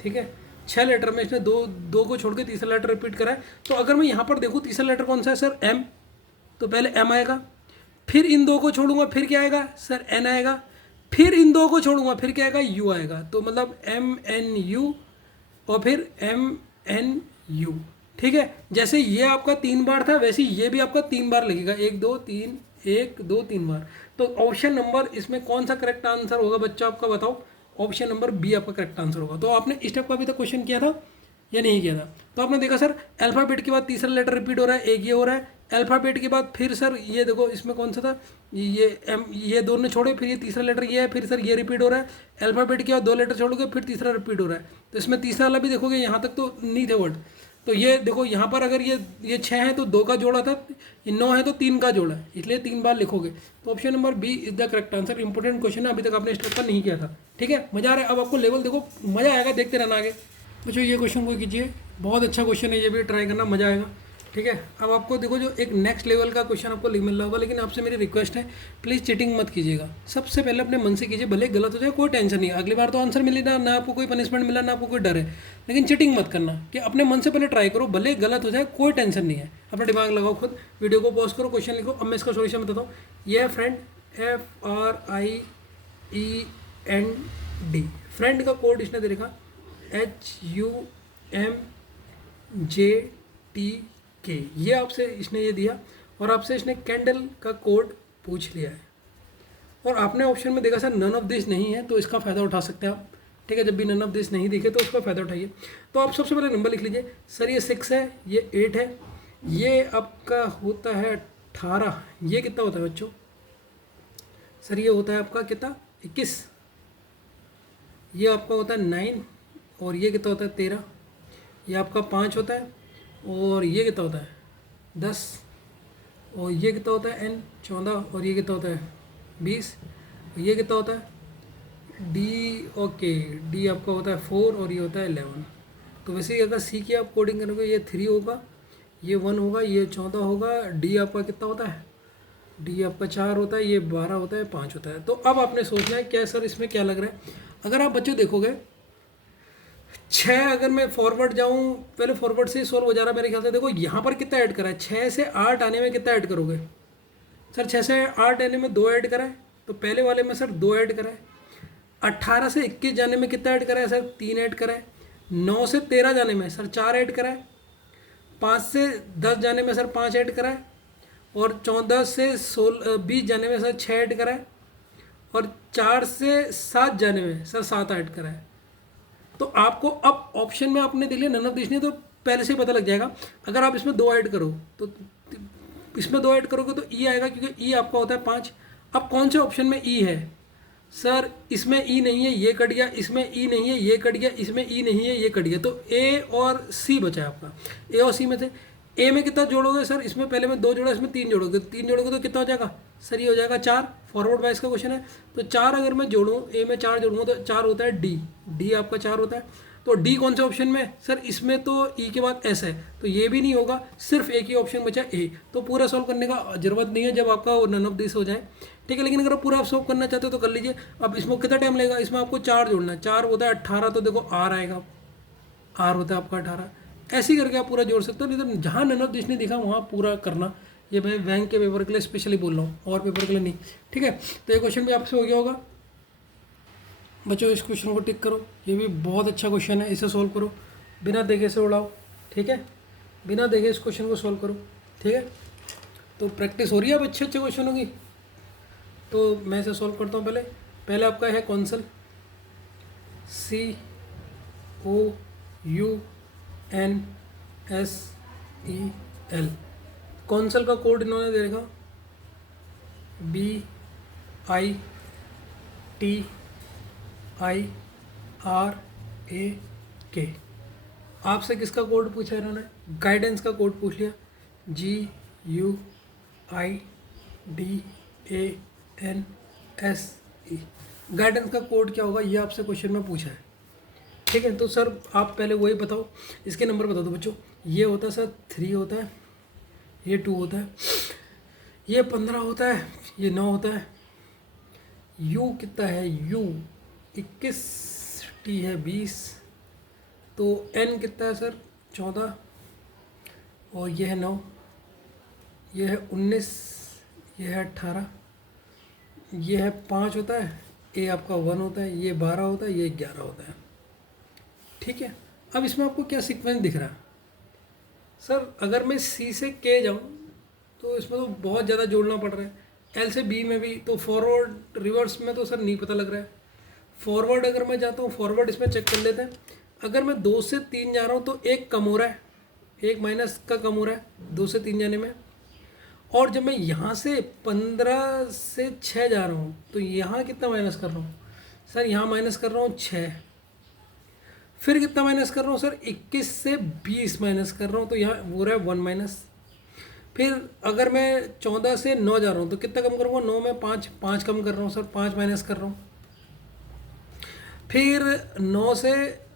ठीक है, 6 लेटर में इसने दो को छोड़ के तीसरा लेटर रिपीट करा है। तो अगर मैं यहाँ पर देखूँ तीसरा लेटर कौन सा है सर, एम, तो पहले एम आएगा, फिर इन 2 को छोड़ूंगा, फिर क्या आएगा सर, एन आएगा, फिर इन 2 को छोड़ूंगा, फिर क्या आएगा, यू आएगा। तो मतलब एम एन यू और फिर एम एन यू। ठीक है, जैसे ये आपका 3 बार था, वैसे ये भी आपका 3 बार लगेगा, 1 2 3 1 2 3 बार। तो ऑप्शन नंबर इसमें कौन सा करेक्ट आंसर होगा बच्चा, आपका बताओ। ऑप्शन नंबर बी आपका करेक्ट आंसर होगा। तो आपने इस टाइप का अभी तक क्वेश्चन किया था या नहीं किया था? तो आपने देखा सर अल्फ़ाबेट के बाद तीसरा लेटर रिपीट हो रहा है, एक ये हो रहा है, अल्फ़ाबेट के बाद फिर सर ये देखो इसमें कौन सा था, ये एम, ये 2 ने छोड़े, फिर ये तीसरा लेटर ये है, फिर सर ये रिपीट हो रहा है, अल्फ़ाबेट के बाद 2 लेटर छोड़ोगे, फिर तीसरा रिपीट हो रहा है। तो इसमें तीसरा वाला भी देखोगे, यहाँ तक तो नहीं थे वर्ड। तो ये देखो यहाँ पर अगर ये 6 है तो 2 का जोड़ा था, ये 9 है तो 3 का जोड़ा है, इसलिए 3 बार लिखोगे। तो option number B is the correct answer. Important question है, अभी तक आपने स्टेप पर नहीं किया था। ठीक है, मजा आ रहा है, अब आपको लेवल देखो, मजा आएगा, देखते रहना आगे। बच्चों ये क्वेश्चन को कीजिए, बहुत अच्छा क्वेश्चन है, ये भी ट्राई करना, मजा आएगा। ठीक है, अब आपको देखो जो एक नेक्स्ट लेवल का क्वेश्चन आपको मिल रहा होगा, लेकिन आपसे मेरी रिक्वेस्ट है प्लीज़ चीटिंग मत कीजिएगा। सबसे पहले अपने मन से कीजिए, भले गलत हो जाए कोई टेंशन नहीं, अगली बार तो आंसर मिले ना आपको कोई पनिशमेंट मिला, ना आपको कोई डर है, लेकिन चीटिंग मत करना, कि अपने मन से पहले ट्राई करो, भले गलत हो जाए कोई टेंशन नहीं है, अपना दिमाग लगाओ खुद, वीडियो को पॉज करो, क्वेश्चन लिखो। अब मैं इसका सोल्यूशन बताता हूँ। ये है फ्रेंड, FRIEND, फ्रेंड का कोड इसने दे रखा HUMJTK, ये आपसे इसने ये दिया, और आपसे इसने कैंडल का कोड पूछ लिया है, और आपने ऑप्शन में देखा सर नन ऑफ दिस नहीं है, तो इसका फ़ायदा उठा सकते हैं आप। ठीक है, जब भी नन ऑफ दिस नहीं दिखे तो उसका फ़ायदा उठाइए। तो आप सबसे पहले नंबर लिख लीजिए सर, ये 6 है, ये 8 है, ये आपका होता है 18, ये कितना होता है बच्चों सर, ये होता है आपका कितना 21, ये आपका होता है 9, और ये कितना होता है 13, ये आपका 5 होता है, और ये कितना होता है 10, और ये कितना होता है N 14, और ये कितना होता है 20, ये कितना होता है D, ओके D आपका होता है 4, और ये होता है 11। तो वैसे ही अगर C की आप कोडिंग करोगे, ये 3 होगा, ये 1 होगा, ये 14 होगा, D आपका कितना होता है, D आपका 4 होता है, ये 12 होता है, 5 होता है। तो अब आपने सोचना है क्या सर इसमें क्या लग रहा है। अगर आप बच्चों देखोगे 6, अगर मैं फॉरवर्ड जाऊँ, पहले फॉरवर्ड से सॉल्व हो जा रहा है मेरे ख्याल से। देखो यहाँ पर कितना ऐड करा है, 6 से 8 आने में कितना ऐड करोगे सर, 6 से 8 आने में 2 ऐड करा है, तो पहले वाले में सर 2 ऐड करा है। 18 से 21 जाने में कितना ऐड करा है सर, 3 ऐड करा है। 9 से 13 जाने में सर 4 ऐड करा है। 5 से 10 जाने में सर 5 ऐड करा है, और 14 से 20 जाने में सर 6 ऐड करा है, और 4 से 7 जाने में सर 7 ऐड करा है। तो आपको अब ऑप्शन में आपने देख लिया नन ऑफ दिस नहीं, तो पहले से ही पता लग जाएगा। अगर आप इसमें 2 ऐड करो तो इसमें 2 ऐड करोगे तो ई आएगा, क्योंकि ई आपका होता है 5। अब कौन से ऑप्शन में ई है सर, इसमें ई नहीं है, ये कट गया, इसमें ई नहीं है, ये कट गया, इसमें ई नहीं है, ये कट गया, तो ए और सी बचा है आपका। ए और सी में से ए में कितना जोड़ोगे सर, इसमें पहले में 2 जोड़ा, इसमें 3 जोड़ोगे, 3 जोड़ोगे तो कितना हो जाएगा सर ये हो जाएगा 4, फॉरवर्ड बाइस का क्वेश्चन है। तो 4 अगर मैं जोड़ूँ, ए में 4 जोड़ूँगा तो 4 होता है डी, डी आपका 4 होता है। तो डी कौन से ऑप्शन में? सर इसमें तो ई के बाद एस है, तो ये भी नहीं होगा, सिर्फ एक ही ऑप्शन बचा ए। तो पूरा सॉल्व करने का जरूरत नहीं है जब आपका नन ऑफ दिस हो जाए, ठीक है। लेकिन अगर आप पूरा आप सॉल्व करना चाहते हो तो कर लीजिए। अब इसमें कितना टाइम लगेगा? इसमें आपको 4 जोड़ना है, 4 होता है 18, तो देखो आर आएगा, आर होता है आपका 18। ऐसे ही करके आप पूरा जोड़ सकते हो, नहीं तो जहाँ नन ऑफ दिस नहीं दिखा वहाँ पूरा करना। ये मैं बैंक के पेपर के लिए स्पेशली बोल रहा हूँ, और पेपर के लिए नहीं, ठीक है। तो ये क्वेश्चन भी आपसे हो गया होगा बच्चों। इस क्वेश्चन को टिक करो, ये भी बहुत अच्छा क्वेश्चन है, इसे सोल्व करो, बिना देखे से उड़ाओ, ठीक है। बिना देखे इस क्वेश्चन को सोल्व करो, ठीक है। तो प्रैक्टिस हो रही है अब अच्छे अच्छे क्वेश्चनों की। तो मैं इसे सोल्व करता हूँ। पहले आपका है कौंसल, COUNSEL। कौंसल का कोड इन्होंने दे रखा BITIRAK। आपसे किसका कोड पूछा इन्होंने? गाइडेंस का कोड पूछ लिया, GUIDANSE। गाइडेंस का कोड क्या होगा ये आपसे क्वेश्चन में पूछा है, ठीक है। तो सर आप पहले वही बताओ, इसके नंबर बता दो बच्चों। ये होता है सर 3 होता है, ये 2 होता है, ये 15 होता है, ये 9 होता है। U कितना है? U 21, T है 20, तो N कितना है सर? 14, और ये है 9, ये है 19, ये है 18, ये है 5 होता है, A आपका 1 होता है, ये 12 होता है, ये 11 होता है, ठीक है। अब इसमें आपको क्या सीक्वेंस दिख रहा है? सर अगर मैं C से K जाऊँ तो इसमें तो बहुत ज़्यादा जोड़ना पड़ रहा है, L से B में भी, तो फॉरवर्ड रिवर्स में तो सर नहीं पता लग रहा है। फॉरवर्ड अगर मैं जाता हूँ, फॉरवर्ड इसमें चेक कर लेते हैं। अगर मैं 2 से 3 जा रहा हूँ तो 1 कम हो रहा है, 1 माइनस का कम हो रहा है 2 से 3 जाने में। और जब मैं यहाँ से 15 से 6 जा रहा हूँ तो यहाँ कितना माइनस कर रहा हूँ? सर यहाँ माइनस कर रहा हूँ 6। फिर कितना माइनस कर रहा हूँ सर? 21 से 20 माइनस कर रहा हूँ, तो यहाँ हो रहा है 1 माइनस। फिर अगर मैं 14 से 9 जा रहा हूँ तो कितना कम करूँगा? 9 में 5 कम कर रहा हूँ सर, 5 माइनस कर रहा हूँ। फिर 9 से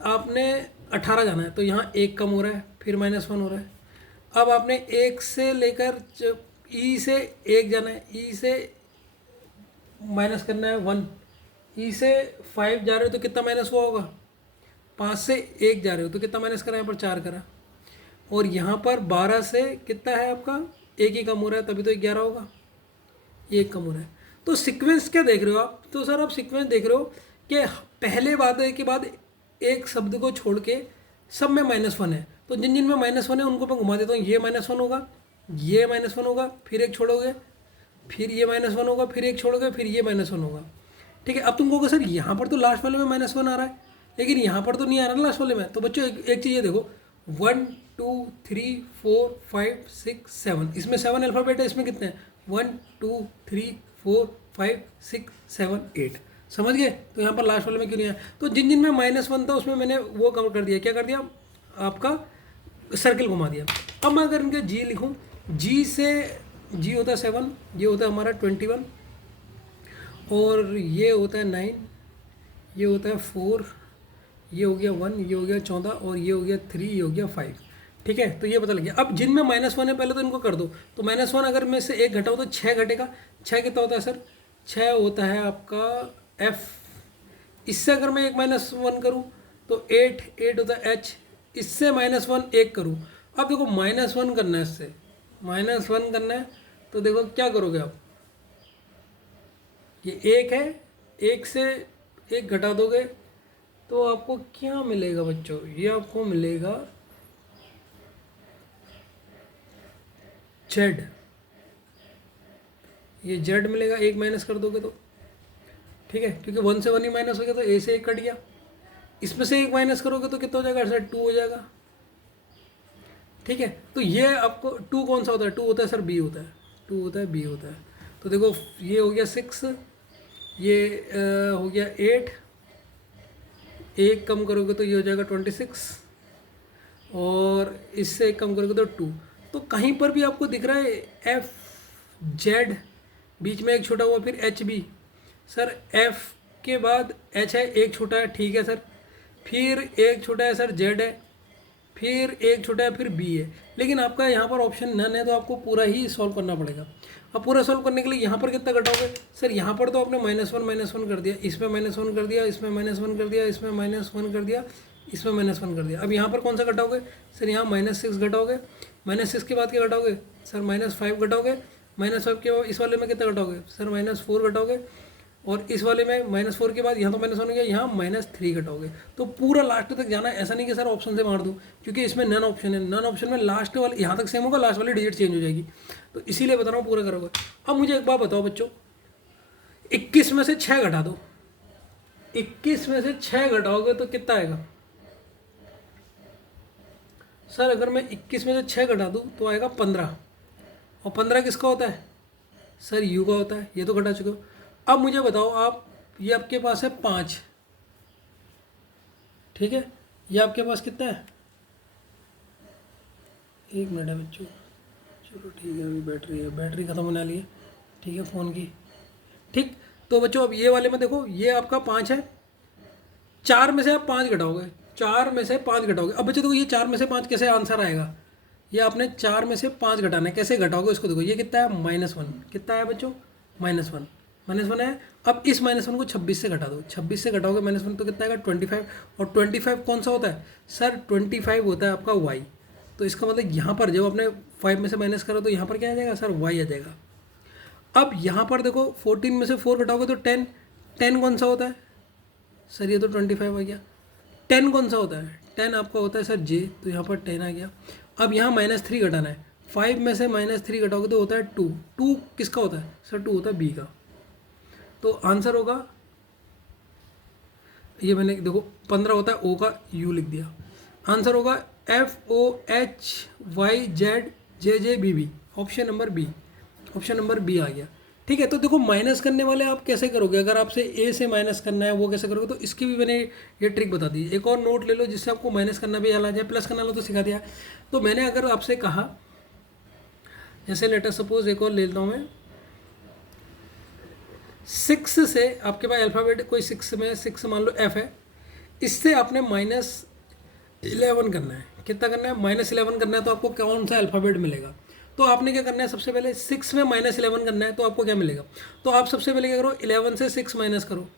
आपने 18 जाना है तो यहाँ 1 कम हो रहा है, फिर -1 हो रहा है। अब आपने 1 से लेकर E से 1 जाना है, E से माइनस करना है 1, E से 5 जा रहे हो तो कितना माइनस हुआ होगा? 5 से 1 जा रहे हो तो कितना माइनस करा? यहाँ पर 4 करा। और यहाँ पर 12 से कितना है आपका? 1 ही कम हो रहा है, तभी तो 11 होगा, 1 कम हो रहा है। तो सीक्वेंस क्या देख रहे हो आप? तो सर आप सीक्वेंस देख रहे हो कि पहले वादे के बाद एक शब्द को छोड़ के सब में -1 है, तो जिन जिन में -1 है उनको मैं घुमा देता हूँ। ये -1 होगा, ये -1 होगा, फिर एक छोड़ोगे, फिर ये -1 होगा, फिर एक छोड़ोगे, फिर ये -1 होगा, ठीक है। अब तुम कहोगे सर यहाँ पर तो लास्ट वाले में -1 आ रहा है, लेकिन यहाँ पर तो नहीं आ रहा लास्ट वाले में। तो बच्चों एक चीज़ ये देखो, 1 2 3 4 5 6 7, इसमें 7 अल्फ़ाबेट है, इसमें कितने हैं? 1 2 3 4 5 6 7 8, समझ गए? तो यहाँ पर लास्ट वाले में क्यों नहीं आया? तो जिन जिन में -1 था उसमें मैंने वो कम कर दिया, क्या कर दिया? आपका सर्किल घुमा दिया। अब मैं अगर इनके G लिखूँ, G से G होता है 7, ये होता है हमारा 21, और ये होता है 9, ये होता है 4, ये हो गया 1, ये हो गया 14, और ये हो गया 3, ये हो गया 5, ठीक है। तो ये पता लग गया। अब जिनमें -1 है पहले तो इनको कर दो। तो -1 अगर मैं से 1 घटाऊँ तो 6 घटेगा। 6 कितना होता है सर? 6 होता है आपका F। इससे अगर मैं 1 -1 करूँ तो 8 होता है H। इससे -1 1 करूँ, अब देखो -1 करना है, इससे -1 करना है, तो देखो क्या करोगे आप? ये 1 है, 1 से 1 घटा दोगे तो आपको क्या मिलेगा बच्चों? ये आपको मिलेगा Z, ये Z मिलेगा। 1 माइनस कर दोगे तो, ठीक है, क्योंकि 1 से 1 ही माइनस हो गया तो A से 1 कट गया। इसमें से 1 माइनस करोगे तो कितना हो जाएगा सर? 2 हो जाएगा, ठीक है। तो ये आपको 2 कौन सा होता है? 2 होता है सर B होता है, 2 होता है B होता है। तो देखो ये हो गया 6, ये हो गया 8, 1 कम करोगे तो ये हो जाएगा 26, और इससे 1 कम करोगे तो 2। तो कहीं पर भी आपको दिख रहा है F Z बीच में एक छोटा हुआ, फिर एच बी। सर एफ के बाद एच है, एक छोटा है, ठीक है सर। फिर एक छोटा है सर जेड है, फिर एक छोटा है, फिर बी है। लेकिन आपका यहाँ पर ऑप्शन नन है, तो आपको पूरा ही सॉल्व करना पड़ेगा। अब पूरा सॉल्व करने के लिए यहाँ पर कितना घटाओगे सर? यहाँ पर तो आपने -1 कर दिया, इसमें -1 कर दिया, इसमें -1 कर दिया, इसमें -1 कर दिया, इसमें -1 कर दिया। अब यहाँ पर कौन सा घटाओगे सर? यहाँ -6 घटाओगे। -6 के बाद क्या घटाओगे सर? -5 घटाओगे। -5 के बाद इस वाले में कितना घटाओगे सर? -4 घटाओगे। और इस वाले में -4 के बाद यहाँ तो -1 हो गया, यहाँ -3 घटाओगे। तो पूरा लास्ट तक जाना है, ऐसा नहीं कि सर ऑप्शन से मार दूँ, क्योंकि इसमें नन ऑप्शन है। नन ऑप्शन में लास्ट वाले यहाँ तक सेम होगा, लास्ट वाली डिजिट चेंज हो जाएगी। तो इसीलिए बता रहा हूँ पूरा करोगे। अब मुझे एक बात बताओ बच्चों, 21 में से 6 घटा दो। 21 में से 6 घटाओगे तो कितना आएगा सर? अगर मैं 21 में से 6 घटा दूँ तो आएगा 15। और 15 किसका होता है सर? यू का होता है। ये तो घटा चुके हो। अब मुझे बताओ आप, ये आपके पास है 5, ठीक है। ये आपके पास कितना है? 1 मिनट है बच्चों, चलो ठीक है। अभी बैटरी ख़त्म होने वाली है, ठीक है, फ़ोन की। ठीक, तो बच्चों अब ये वाले में देखो, ये आपका 5 है। 4 में से आप 5 घटाओगे, 4 में से 5 घटाओगे। अब बच्चों देखो, ये 4 में से 5 कैसे आंसर आएगा? ये आपने 4 में से 5 घटाना है, कैसे घटाओगे इसको देखो। ये कितना है? -1। कितना है बच्चों? -1 है। अब इस -1 को 26 से घटा दो। 26 से घटाओगे -1 तो कितना आएगा? 25। और 25 कौन सा होता है सर? 25 होता है आपका y। तो इसका मतलब यहाँ पर जब आपने 5 में से माइनस करो तो यहाँ पर क्या आ जाएगा सर? y आ जाएगा। अब यहाँ पर देखो, 14 में से 4 घटाओगे तो 10। 10 कौन सा होता है सर? ये तो 25 आ गया। 10 कौन सा होता है? 10 आपका होता है सर j, तो यहाँ पर 10 आ गया। अब यहाँ -3 घटाना है। 5 में से -3 घटाओगे तो होता है 2। 2 किसका होता है सर? 2 होता है b का। तो आंसर होगा, ये मैंने देखो 15 होता है, o का u लिख दिया। आंसर होगा FOHYZJJBB, option number B. Option number B आ गया, ठीक है। तो देखो माइनस करने वाले आप कैसे करोगे? अगर आपसे ए से माइनस करना है वो कैसे करोगे? तो इसकी भी मैंने ये ट्रिक बता दी। एक और नोट ले लो जिससे आपको माइनस करना भी याद आ जाए, प्लस करना लो तो सिखा दिया। तो मैंने अगर आपसे कहा, जैसे लेटर सपोज एक और ले लेता हूँ मैं, 6 से आपके पास अल्फ़ाबेट कोई 6 में 6 मान लो f है, इससे आपने -11 करना है। कितना करना है? -11 करना है। तो आपको कौन सा अल्फ़ाबेट मिलेगा? तो आपने क्या करना है? सबसे पहले 6 में -11 करना है, तो आपको क्या मिलेगा? तो आप सबसे पहले क्या करो? 11 से 6 माइनस करो।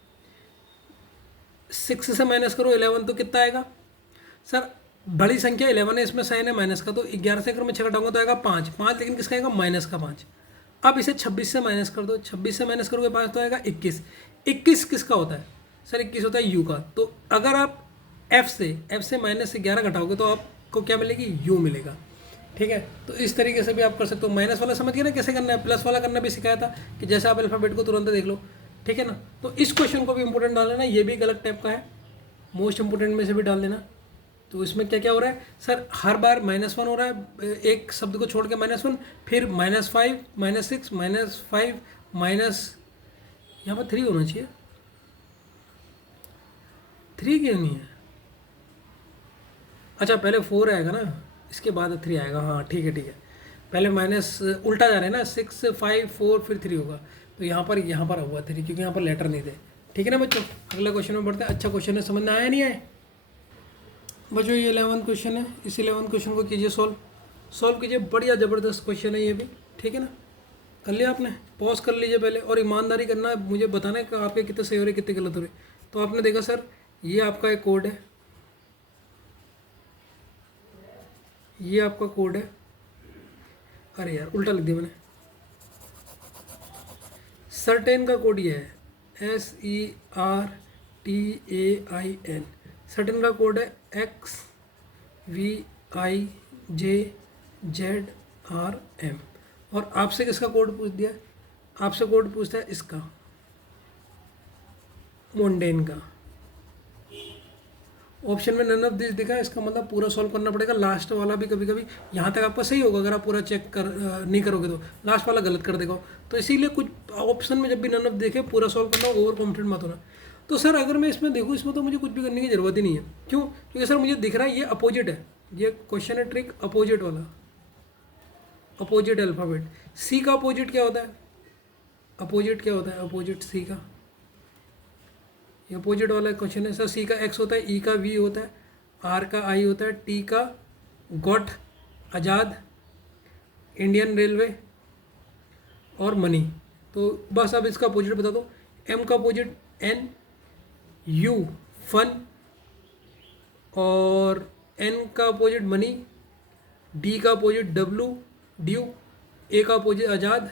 6 से माइनस करो 11 तो कितना आएगा सर? बड़ी संख्या 11 है, इसमें साइन है माइनस का, तो 11 से अगर मैं 6 घटाऊंगा तो आएगा 5। 5 लेकिन किसका आएगा? माइनस का 5। अब इसे 26 से माइनस कर दो। 26 से माइनस करोगे 5 तो आएगा 21। 21 किसका होता है सर? 21 होता है यू का। तो अगर आप f से -11 घटाओगे तो आपको क्या मिलेगी? u मिलेगा, ठीक है। तो इस तरीके से भी आप कर सकते हो। माइनस वाला समझ गए ना कैसे करना है? प्लस वाला करना भी सिखाया था कि जैसे आप अल्फ़ाबेट को तुरंत देख लो, ठीक है ना। तो इस क्वेश्चन को भी इंपॉर्टेंट डाल लेना, ये भी एक अलग टाइप का है, मोस्ट इंपोर्टेंट में से भी डाल देना। तो इसमें क्या क्या हो रहा है सर? हर बार -1 हो रहा है, एक शब्द को छोड़ के -1, फिर -5 -6 -5 माइनस, यहाँ पर 3 होना चाहिए। 3 क्यों नहीं है? अच्छा पहले 4 आएगा ना, इसके बाद 3 आएगा। हाँ ठीक है ठीक है, पहले माइनस उल्टा जा रहे हैं ना, 6 5 4 फिर 3 होगा। तो यहाँ पर हुआ 3, क्योंकि यहाँ पर लेटर नहीं थे, ठीक है ना बच्चों। अगला क्वेश्चन में बढ़ते हैं। अच्छा क्वेश्चन है, समझ में आया नहीं आए बच्चों? ये 11वां क्वेश्चन है। इस 11वां क्वेश्चन को कीजिए सॉल्व कीजिए। बढ़िया ज़बरदस्त क्वेश्चन है ये भी, ठीक है ना। कर लिया आपने? पॉज कर लीजिए पहले, और ईमानदारी करना, मुझे बताना है आपके कितने सही हो रहे कितने गलत हो रहे। तो आपने देखा सर, ये आपका एक कोड है, ये आपका कोड है। अरे यार उल्टा लिख दिया मैंने। सर्टेन का कोड ये है, SERTAIN। सर्टेन का कोड है XVIJZRM। और आपसे किसका कोड पूछ दिया? आपसे कोड पूछता है इसका, मोंडेन का। ऑप्शन में नन ऑफ दिस दिखा है, इसका मतलब पूरा सॉल्व करना पड़ेगा। लास्ट वाला भी कभी कभी यहाँ तक आपका सही होगा, अगर आप पूरा चेक कर नहीं करोगे तो लास्ट वाला गलत कर देगा। तो इसीलिए कुछ ऑप्शन में जब भी नन ऑफ देखे पूरा सॉल्व करना, ओवर कॉन्फिडेंट मत होना। तो सर अगर मैं इसमें देखूँ, इसमें तो मुझे कुछ भी करने की ज़रूरत ही नहीं है। क्यों? क्योंकि सर मुझे दिख रहा है ये अपोजिट है। ये क्वेश्चन है ट्रिक अपोजिट वाला, अपोजिट अल्फ़ाबेट। सी का अपोजिट क्या होता है अपोजिट क्या होता है, अपोजिट सी का, ये अपोजिट वाला क्वेश्चन है सर। सी का एक्स होता है, ई का वी होता है, आर का आई होता है, टी का गॉट आज़ाद, इंडियन रेलवे और मनी। तो बस अब इसका अपोजिट बता दो। एम का अपोजिट एन, यू फन, और एन का अपोजिट मनी, डी का अपोजिट डब्लू ड्यू, ए का अपोजिट आज़ाद,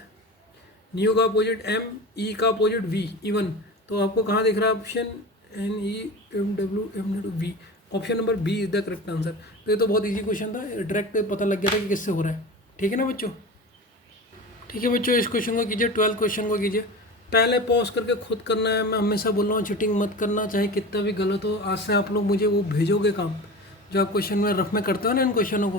न्यू का अपोजिट एम, ई का अपोजिट वी इवन। तो आपको कहाँ दिख रहा है option N E M W M V, option number B is the correct answer. तो ये तो बहुत इजी क्वेश्चन था, डायरेक्ट पता लग गया था कि किससे हो रहा है। ठीक है ना बच्चों, ठीक है बच्चों, इस क्वेश्चन को कीजिए, 12 क्वेश्चन को कीजिए। पहले पॉज करके खुद करना है, मैं हमेशा बोल रहा हूँ चीटिंग मत करना, चाहे कितना भी गलत हो। आज से आप लोग मुझे वो भेजोगे काम जो आप क्वेश्चन में रफ में करते हो ना, इन क्वेश्चनों को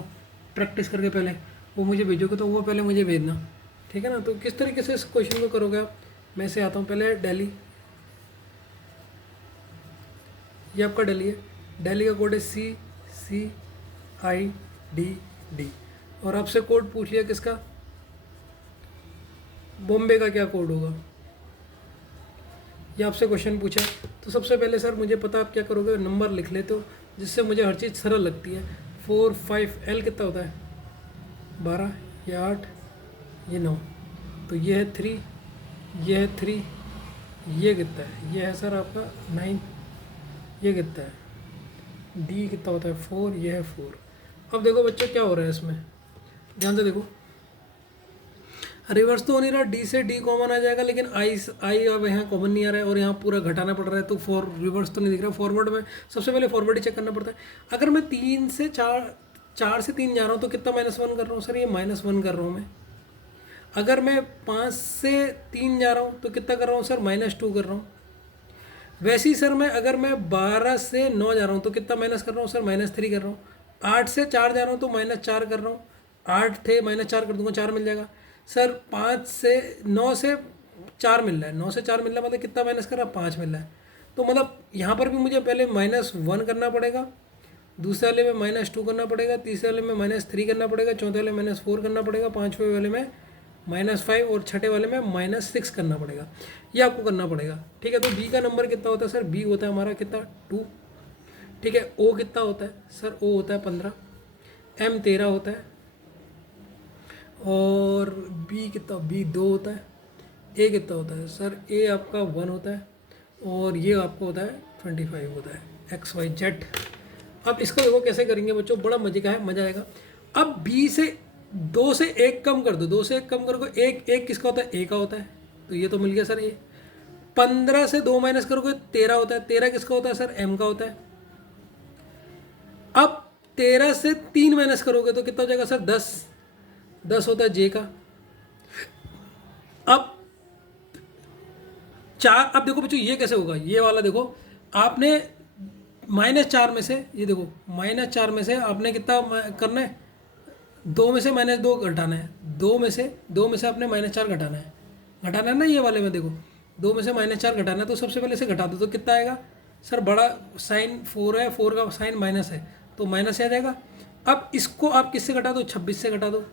प्रैक्टिस करके पहले वो मुझे भेजोगे, तो वो पहले मुझे भेजना। ठीक है ना। तो किस तरीके से इस क्वेश्चन को करोगे आप, मैं से आता हूँ। पहले दिल्ली, ये आपका दिल्ली है, दिल्ली का कोड है CCIDD, और आपसे कोड पूछ लिया किसका, बॉम्बे का क्या कोड होगा, ये आपसे क्वेश्चन पूछा। तो सबसे पहले सर मुझे पता आप क्या करोगे, नंबर लिख लेते हो जिससे मुझे हर चीज़ सरल लगती है। 4 5 L कितना होता है, 12, ये 8, ये 9, तो ये है 3, ये है 3, ये कितना है, ये है सर आपका 9, ये कितना है, डी कितना होता है 4, ये है 4। अब देखो बच्चों क्या हो रहा है इसमें, ध्यान से देखो, रिवर्स तो हो नहीं रहा, डी से डी कॉमन आ जाएगा, लेकिन आई अब यहाँ कॉमन नहीं आ रहा है और यहाँ पूरा घटाना पड़ रहा है, तो रिवर्स तो नहीं दिख रहा। फॉरवर्ड में सबसे पहले फॉरवर्ड ही चेक करना पड़ता है। अगर मैं 3 से 4 से 3 जा रहा हूँ तो कितना -1 कर रहा हूँ सर, ये -1 कर रहा हूँ मैं। अगर मैं 5 से 3 जा रहा हूँ तो कितना कर रहा हूँ सर, -2 कर रहा हूँ। वैसे ही सर मैं अगर मैं 12 से 9 जा रहा हूँ तो कितना माइनस कर रहा हूँ सर, -3 कर रहा हूँ। 8 से 4 जा रहा हूँ तो -4 कर रहा हूँ, 8 थे -4 कर दूंगा, 4 मिल जाएगा सर। 9 से 4 मिल रहा है, 9 से 4 मिल रहा है, मतलब कितना माइनस कर रहा है, 5 मिल रहा है। तो मतलब यहाँ पर भी मुझे पहले -1 करना पड़ेगा, दूसरे वाले में -2 करना पड़ेगा, तीसरे वाले में -3 करना पड़ेगा, चौथे वाले में -4 करना पड़ेगा, पाँचवें वाले में -5 और छठे वाले में -6 करना पड़ेगा। ये आपको करना पड़ेगा। ठीक है। तो बी का नंबर कितना होता है सर, बी होता है हमारा कितना, 2। ठीक है। ओ कितना होता है सर, ओ होता है 15, एम 13 होता है, और बी कितना, बी 2 होता है, ए कितना होता है सर, ए आपका 1 होता है, और ये आपको होता है 25 होता है, XYZ। अब इसको देखो कैसे करेंगे बच्चों, बड़ा मजे का है, मजा आएगा। अब बी से 2 से 1 कम कर दो, 2 से 1 कम करोगे, एक किसका होता है, ए का होता है, तो ये तो मिल गया सर ए। 15 से 2 माइनस करोगे 13 होता है, 13 किसका होता है सर, एम का होता है। अब 13 से 3 माइनस करोगे तो कितना हो जाएगा सर, 10 होता है जे का। अब 4, अब देखो बच्चों ये कैसे होगा, ये वाला देखो, आपने -4 में से, ये देखो -4 में से आपने कितना करना है, 2 में से -2 घटाना है, 2 में से आपने -4 घटाना है ना, ये वाले में देखो 2 में से -4 घटाना है, तो सबसे पहले से घटा दो तो कितना आएगा सर, बड़ा साइन 4 है, 4 का साइन माइनस है तो माइनस आ जाएगा। अब इसको आप किससे घटा दो, 26 से घटा दो,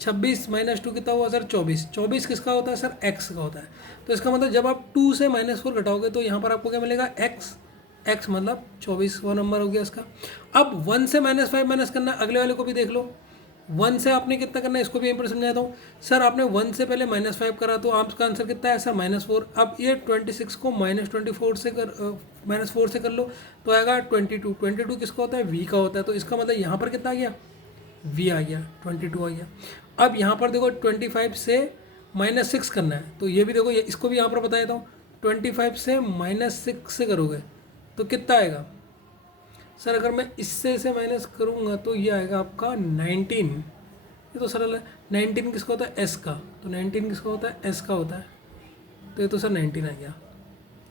26 -2 कितना हुआ सर, 24 किसका होता है सर, x का होता है। तो इसका मतलब जब आप 2 से -4 घटाओगे तो यहाँ पर आपको क्या मिलेगा, x मतलब 24 वो नंबर हो गया इसका। अब 1 से -5 माइनस करना, अगले वाले को भी देख लो, 1 से आपने कितना करना है, इसको भी यहीं पर समझाता हूँ सर। आपने 1 से पहले -5 करा तो आपका आंसर कितना है सर, -4। अब ये 26 को -4 से कर लो तो आएगा 22 किसका होता है, v का होता है। तो इसका मतलब यहाँ पर कितना आ गया, v आ गया, 22 आ गया। अब यहाँ पर देखो 25 से -6 करना है, तो ये भी देखो, ये इसको भी यहाँ पर बता देता हूँ, 25 से -6 से करोगे तो कितना आएगा सर, अगर मैं इससे से माइनस करूँगा तो ये आएगा आपका 19। ये तो सरल है, 19 किसका होता है, एस का, तो 19 किसका होता है, एस का होता है, तो ये तो सर 19 आ गया।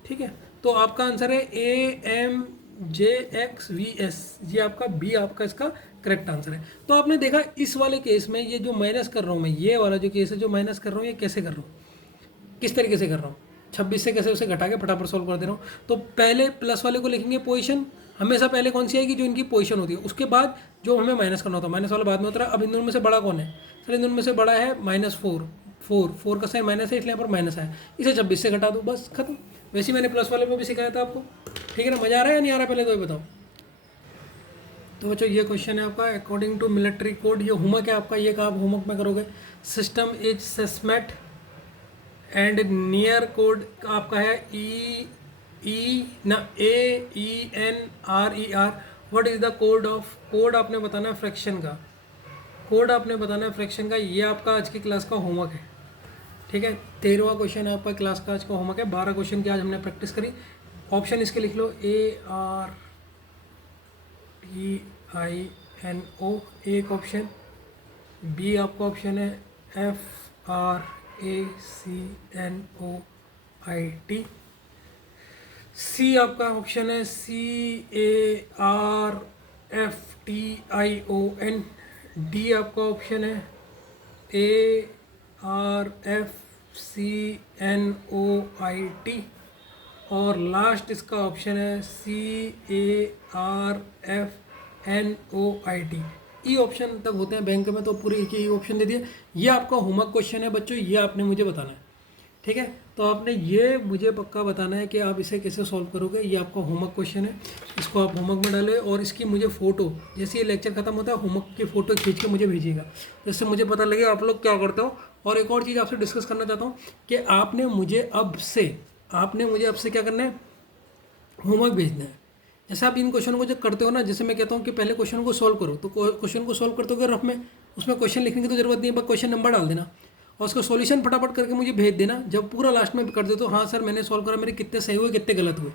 ठीक है। तो आपका आंसर है AMJXVS, ये आपका बी आपका इसका करेक्ट आंसर है। तो आपने देखा इस वाले केस में ये जो माइनस कर रहा हूँ मैं, ये वाला जो केस है जो माइनस कर रहा हूँ, ये कैसे कर रहा हूँ, किस तरीके से कर रहा हूँ, 26 से कैसे उसे घटा के फटाफट सॉल्व कर दे रहा हूँ। तो पहले प्लस वाले को लिखेंगे पोजीशन, हमेशा पहले कौन सी आएगी, जो इनकी पोजीशन होती है, उसके बाद जो हमें माइनस करना होता है, माइनस वाला बाद में होता है। अब इन दोनों में से बड़ा कौन है सर, इन दोनों में से बड़ा है -4, 4, 4 का साइन माइनस है इसलिए यहाँ पर माइनस आया, इसे 26 से घटा दो, बस खत्म। वैसे ही मैंने प्लस वाले में भी सिखाया था आपको, ठीक है ना। मज़ा आ रहा है या नहीं आ रहा पहले तो ये बताओ। तो बच्चों ये क्वेश्चन है आपका अकॉर्डिंग टू मिलिट्री कोड। ये होमवर्क है आपका, ये का आप होमवर्क में करोगे। सिस्टम इज सस्मेट एंड नियर कोड आपका है AENR। What is the code of, code आपने बताना है फ्रैक्शन का, कोड आपने बताना है फ्रैक्शन का। ये आपका आज की क्लास का होमवर्क है, ठीक है। 13वां क्वेश्चन है आपका क्लास का आज का होमवर्क है। 12 क्वेश्चन की आज हमने प्रैक्टिस करी। ऑप्शन इसके लिख लो ARTINO एक ऑप्शन, बी आपका ऑप्शन है FRACNOIT, सी आपका ऑप्शन है CARFTION, डी आपका ऑप्शन है ARFCNOIT और लास्ट इसका ऑप्शन है CARFNOIT। ई ऑप्शन तक होते हैं बैंक में, तो पूरे एक ही ऑप्शन दे दिए। ये आपका होमवर्क क्वेश्चन है बच्चों, ये आपने मुझे बताना है, ठीक है। तो आपने ये मुझे पक्का बताना है कि आप इसे कैसे सॉल्व करोगे। ये आपका होमवर्क क्वेश्चन है, इसको आप होमवर्क में डालें और इसकी मुझे फ़ोटो, जैसे ये लेक्चर खत्म होता है होमवर्क की फ़ोटो खींच के मुझे भेजिएगा, जिससे मुझे पता लगे आप लोग क्या करते हो। और एक और चीज़ आपसे डिस्कस करना चाहता हूँ कि आपने मुझे अब से क्या करना है, होमवर्क भेजना है। जैसे आप इन क्वेश्चनों को जब करते हो ना, जैसे मैं कहता हूँ कि पहले क्वेश्चन को सॉल्व करो, तो क्वेश्चन को सॉल्व करते हो रफ में, उसमें क्वेश्चन लिखने की तो जरूरत नहीं है, बस क्वेश्चन नंबर डाल देना और उसका सॉल्यूशन फटाफट करके मुझे भेज देना। जब पूरा लास्ट में कर दे तो हाँ सर मैंने सॉल्व करा, मेरे कितने सही हुए कितने गलत हुए,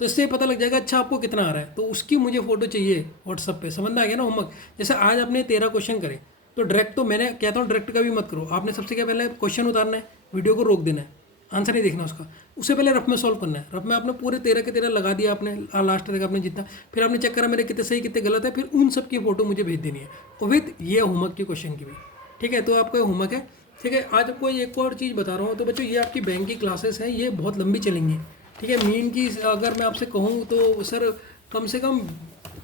तो इससे पता लग जाएगा अच्छा आपको कितना आ रहा है। तो उसकी मुझे फोटो चाहिए व्हाट्सअप पे, समझ में आ गया ना होमवर्क। जैसे आज आपने 13 क्वेश्चन करे, तो डायरेक्ट तो मैंने कहता हूँ डायरेक्ट का भी मत करो, आपने सबसे क्या पहले क्वेश्चन उतारना है, वीडियो को रोक देना है, आंसर नहीं देखना उसका, उससे पहले रफ में सॉल्व करना है। रफ में आपने पूरे 13 के 13 लगा दिया आपने, लास्ट तक आपने जितना, फिर आपने चेक करा मेरे कितने सही कितने गलत है, फिर उन सब की फोटो मुझे भेज देनी है और विद ये होमवर्क के क्वेश्चन की भी, ठीक है। तो आपका होमवर्क है, ठीक है। आज आपको एक और चीज़ बता रहा हूँ। तो बच्चों ये आपकी बैंक की क्लासेस हैं, ये बहुत लंबी चलेंगी, ठीक है। मीन की अगर मैं आपसे कहूँ तो सर कम से कम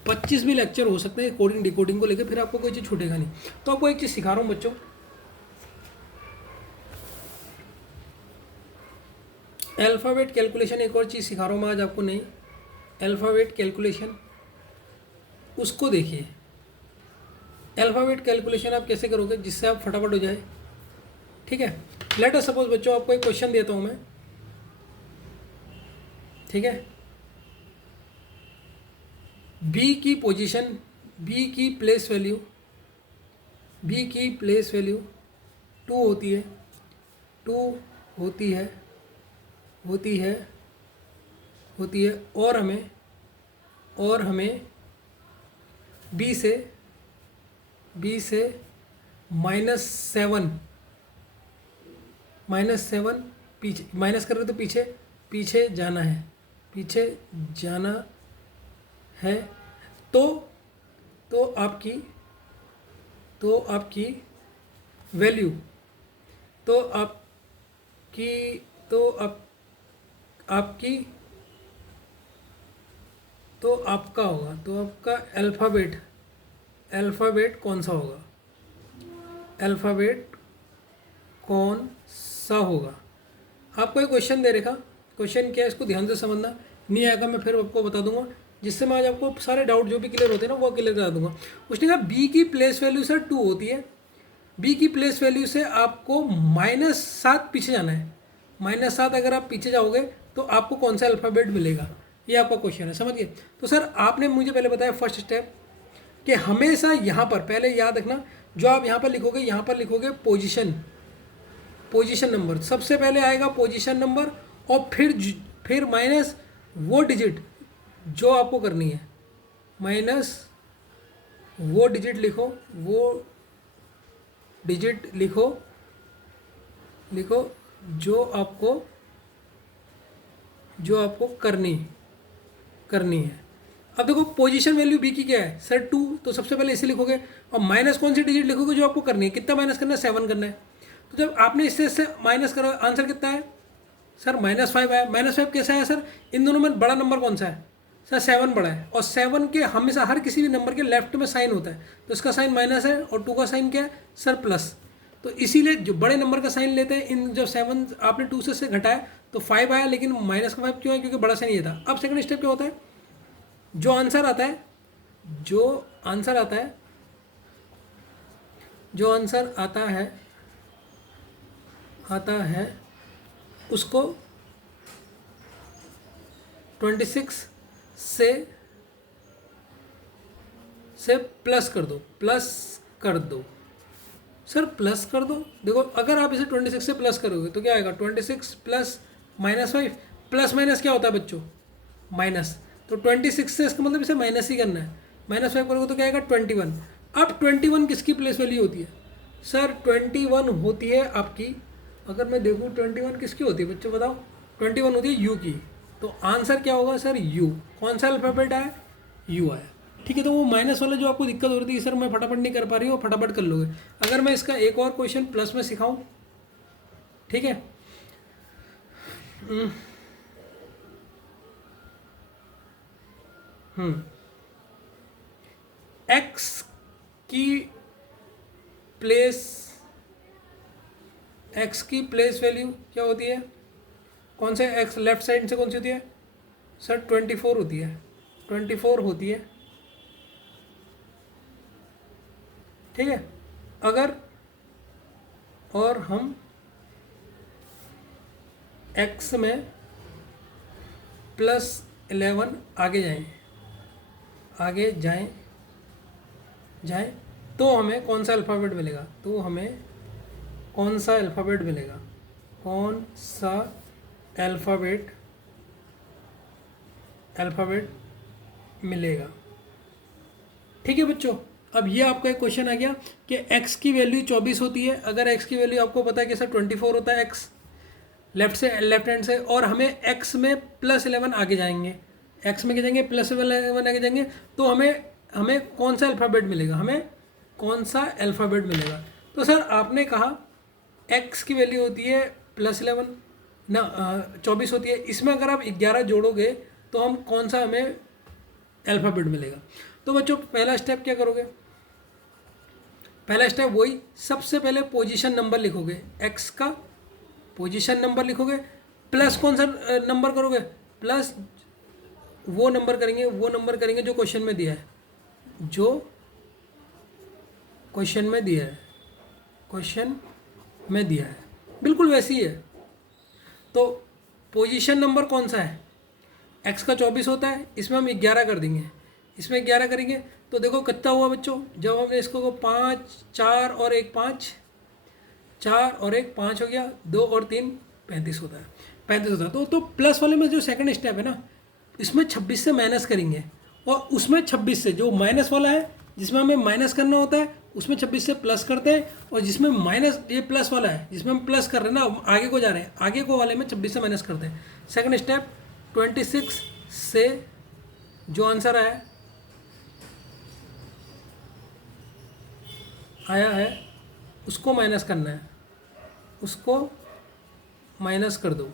25 भी लेक्चर हो सकते हैं कोडिंग डिकोडिंग को लेकर, फिर आपको कोई चीज़ छूटेगा नहीं। तो आपको एक चीज़ सिखा रहा हूँ बच्चों, अल्फ़ाबेट कैलकुलेशन। एक और चीज़ सिखा रहा हूँ मैं आज आपको, नहीं अल्फ़ाबेट कैलकुलेशन, उसको देखिए। अल्फ़ाबेट कैलकुलेशन आप कैसे करोगे जिससे आप फटाफट हो जाए, ठीक है। लेट अस सपोज बच्चों आपको एक क्वेश्चन देता हूँ मैं, ठीक है। बी की पोजीशन, बी की प्लेस वैल्यू 2 होती है, 2 होती है और हमें बी से -7 पीछे माइनस कर रहे तो पीछे जाना है, तो आपकी वैल्यू, आपका होगा, तो आपका अल्फ़ाबेट कौन सा होगा, आपको एक क्वेश्चन दे रखा। क्वेश्चन क्या है इसको ध्यान से समझना, नहीं आएगा मैं फिर आपको बता दूंगा, जिससे मैं आज आपको सारे डाउट जो भी क्लियर होते हैं ना वो क्लियर करा दूंगा। उसने कहा बी की प्लेस वैल्यू सर 2 होती है, बी की प्लेस वैल्यू से आपको -7 पीछे जाना है। -7 अगर आप पीछे जाओगे तो आपको कौन सा अल्फ़ाबेट मिलेगा, ये आपका क्वेश्चन है, समझ गए। तो सर आपने मुझे पहले बताया फर्स्ट स्टेप कि हमेशा यहाँ पर पहले याद रखना, जो आप यहाँ पर लिखोगे पोजीशन नंबर, सबसे पहले आएगा पोजीशन नंबर और फिर माइनस वो डिजिट जो आपको करनी है, माइनस वो डिजिट लिखो जो आपको करनी है। अब देखो पोजीशन वैल्यू बी की क्या है सर 2, तो सबसे पहले इसे लिखोगे और माइनस कौन सी डिजिट लिखोगे जो आपको करनी है, कितना माइनस करना है 7 करना है। तो जब आपने इससे माइनस करो आंसर कितना है सर -5 आया। -5 कैसा है सर, इन दोनों में बड़ा नंबर कौन सा है सर 7 बड़ा है, और 7 के हमेशा हर किसी भी नंबर के लेफ्ट में साइन होता है, तो इसका साइन माइनस है और 2 का साइन क्या है सर प्लस। तो इसीलिए जो बड़े नंबर का साइन लेते हैं, इन जब 7 आपने 2 से घटाया तो 5 आया, लेकिन माइनस का 5 क्यों है? क्योंकि बड़ा साइन ये था। अब सेकंड स्टेप क्या होता है, जो आंसर आता है उसको 26 से प्लस कर दो सर, प्लस कर दो। देखो अगर आप इसे 26 से प्लस करोगे तो क्या आएगा, 26 प्लस -5, प्लस माइनस क्या होता है बच्चों, माइनस। तो 26 से इसका मतलब इसे माइनस ही करना है, -5 करोगे तो क्या आएगा 21। अब 21 किसकी प्लेस वैल्यू होती है सर, 21 होती है आपकी, अगर मैं देखूँ 21 किसकी होती है बच्चों बताओ, 21 होती है यू की। तो आंसर क्या होगा सर, यू। कौन सा अल्फ़ाबेट आया, यू आया। ठीक है, तो वो माइनस वाला जो आपको दिक्कत हो रही थी सर मैं फटाफट नहीं कर पा रही हूँ, फटाफट कर लोगे। अगर मैं इसका एक और क्वेश्चन प्लस में सिखाऊं, ठीक है, एक्स की प्लेस वैल्यू क्या होती है, कौन से एक्स लेफ्ट साइड से कौन सी होती है सर, 24 होती है, 24 होती है। ठीक है, अगर और हम x में +11 आगे जाएं तो हमें कौन सा अल्फ़ाबेट मिलेगा, कौन सा अल्फ़ाबेट मिलेगा। ठीक है बच्चों, अब ये आपका एक क्वेश्चन आ गया कि x की वैल्यू 24 होती है। अगर x की वैल्यू आपको पता है कि सर 24 होता है x लेफ्ट हैंड से, और हमें x में +11 आगे जाएंगे, x में क्या जाएंगे +11 आगे जाएंगे, तो हमें कौन सा अल्फ़ाबेट मिलेगा। तो सर आपने कहा x की वैल्यू होती है +11 ना 24 होती है, इसमें अगर आप 11 जोड़ोगे तो हम कौन सा हमें अल्फ़ाबेट मिलेगा। तो बच्चों पहला स्टेप क्या करोगे, पहला स्टेप वही, सबसे पहले पोजीशन नंबर लिखोगे, x का पोजीशन नंबर लिखोगे, प्लस कौन सा नंबर करोगे, प्लस वो नंबर करेंगे जो क्वेश्चन में दिया है, बिल्कुल वैसी ही है। तो पोजीशन नंबर कौन सा है, x का 24 होता है, इसमें हम 11 कर देंगे, इसमें 11 करेंगे तो देखो कितना हुआ बच्चों, जब हमने इसको 5 4 और 1 5 हो गया, 2 और 3 35 होता है, तो प्लस वाले में जो सेकंड स्टेप है ना, इसमें 26 से माइनस करेंगे, और उसमें 26 से जो माइनस वाला है जिसमें हमें माइनस करना होता है उसमें 26 से प्लस करते हैं, और जिसमें माइनस ये प्लस वाला है जिसमें हम प्लस कर रहे हैं ना, आगे को जा रहे हैं, आगे को वाले में 26 से माइनस करते हैं। सेकंड स्टेप 26 से जो आंसर आया है उसको माइनस करना है, उसको माइनस कर दो।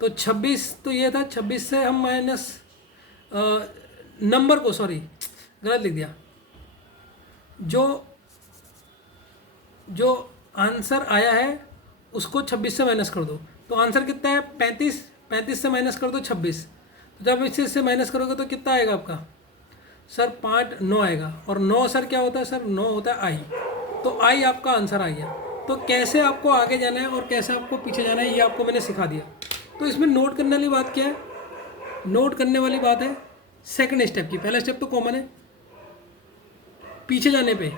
तो 26 तो ये था, 26 से हम माइनस नंबर को, सॉरी गलत लिख दिया, जो आंसर आया है उसको 26 से माइनस कर दो। तो आंसर कितना है 35 से माइनस कर दो 26, तो जब इससे माइनस करोगे तो कितना आएगा आपका सर 5 9 आएगा, और 9 सर क्या होता है सर, 9 होता है आई, तो आई आपका आंसर आ गया। तो कैसे आपको आगे जाना है और कैसे आपको पीछे जाना है ये आपको मैंने सिखा दिया। तो इसमें नोट करने वाली बात क्या है, नोट करने वाली बात है सेकंड स्टेप की। पहला स्टेप तो कॉमन है, पीछे जाने पे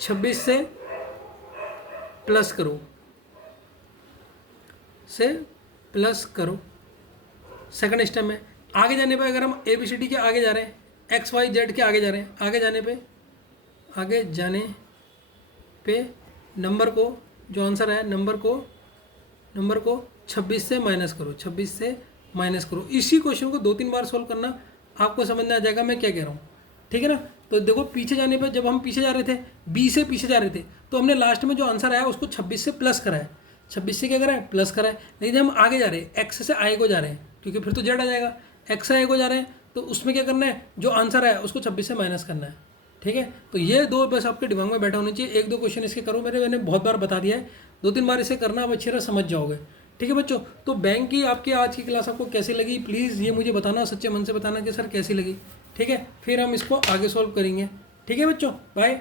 26 से प्लस करो, सेकंड स्टेप में। आगे जाने पे अगर हम ABCD के आगे जा रहे हैं, XYZ के आगे जा रहे हैं, आगे जाने पे नंबर को, जो आंसर है नंबर को 26 से माइनस करो। इसी क्वेश्चन को 2-3 बार सॉल्व करना, आपको समझ में आ जाएगा मैं क्या कह रहा हूँ। ठीक है ना। तो देखो पीछे जाने पर, जब हम पीछे जा रहे थे, B से पीछे जा रहे थे, तो हमने लास्ट में जो आंसर आया उसको 26 से प्लस करा है, 26 से क्या करा है प्लस करा है। लेकिन जब हम आगे जा रहे हैं, X से I को जा रहे हैं, क्योंकि फिर तो Z आ जाएगा, एक्स्ट्रा एक हो जा रहे हैं, तो उसमें क्या करना है, जो आंसर है उसको 26 से माइनस करना है। ठीक है, तो ये दो बस आपके दिमाग में बैठा होना चाहिए। एक दो क्वेश्चन इसके करो, मैंने बहुत बार बता दिया है, 2-3 बार इसे करना, आप अच्छी तरह समझ जाओगे। ठीक है बच्चों, तो बैंक की आपकी आज की क्लास आपको कैसी लगी, प्लीज़ ये मुझे बताना, सच्चे मन से बताना कि सर कैसी लगी। ठीक है, फिर हम इसको आगे सॉल्व करेंगे। ठीक है बच्चों, बाय।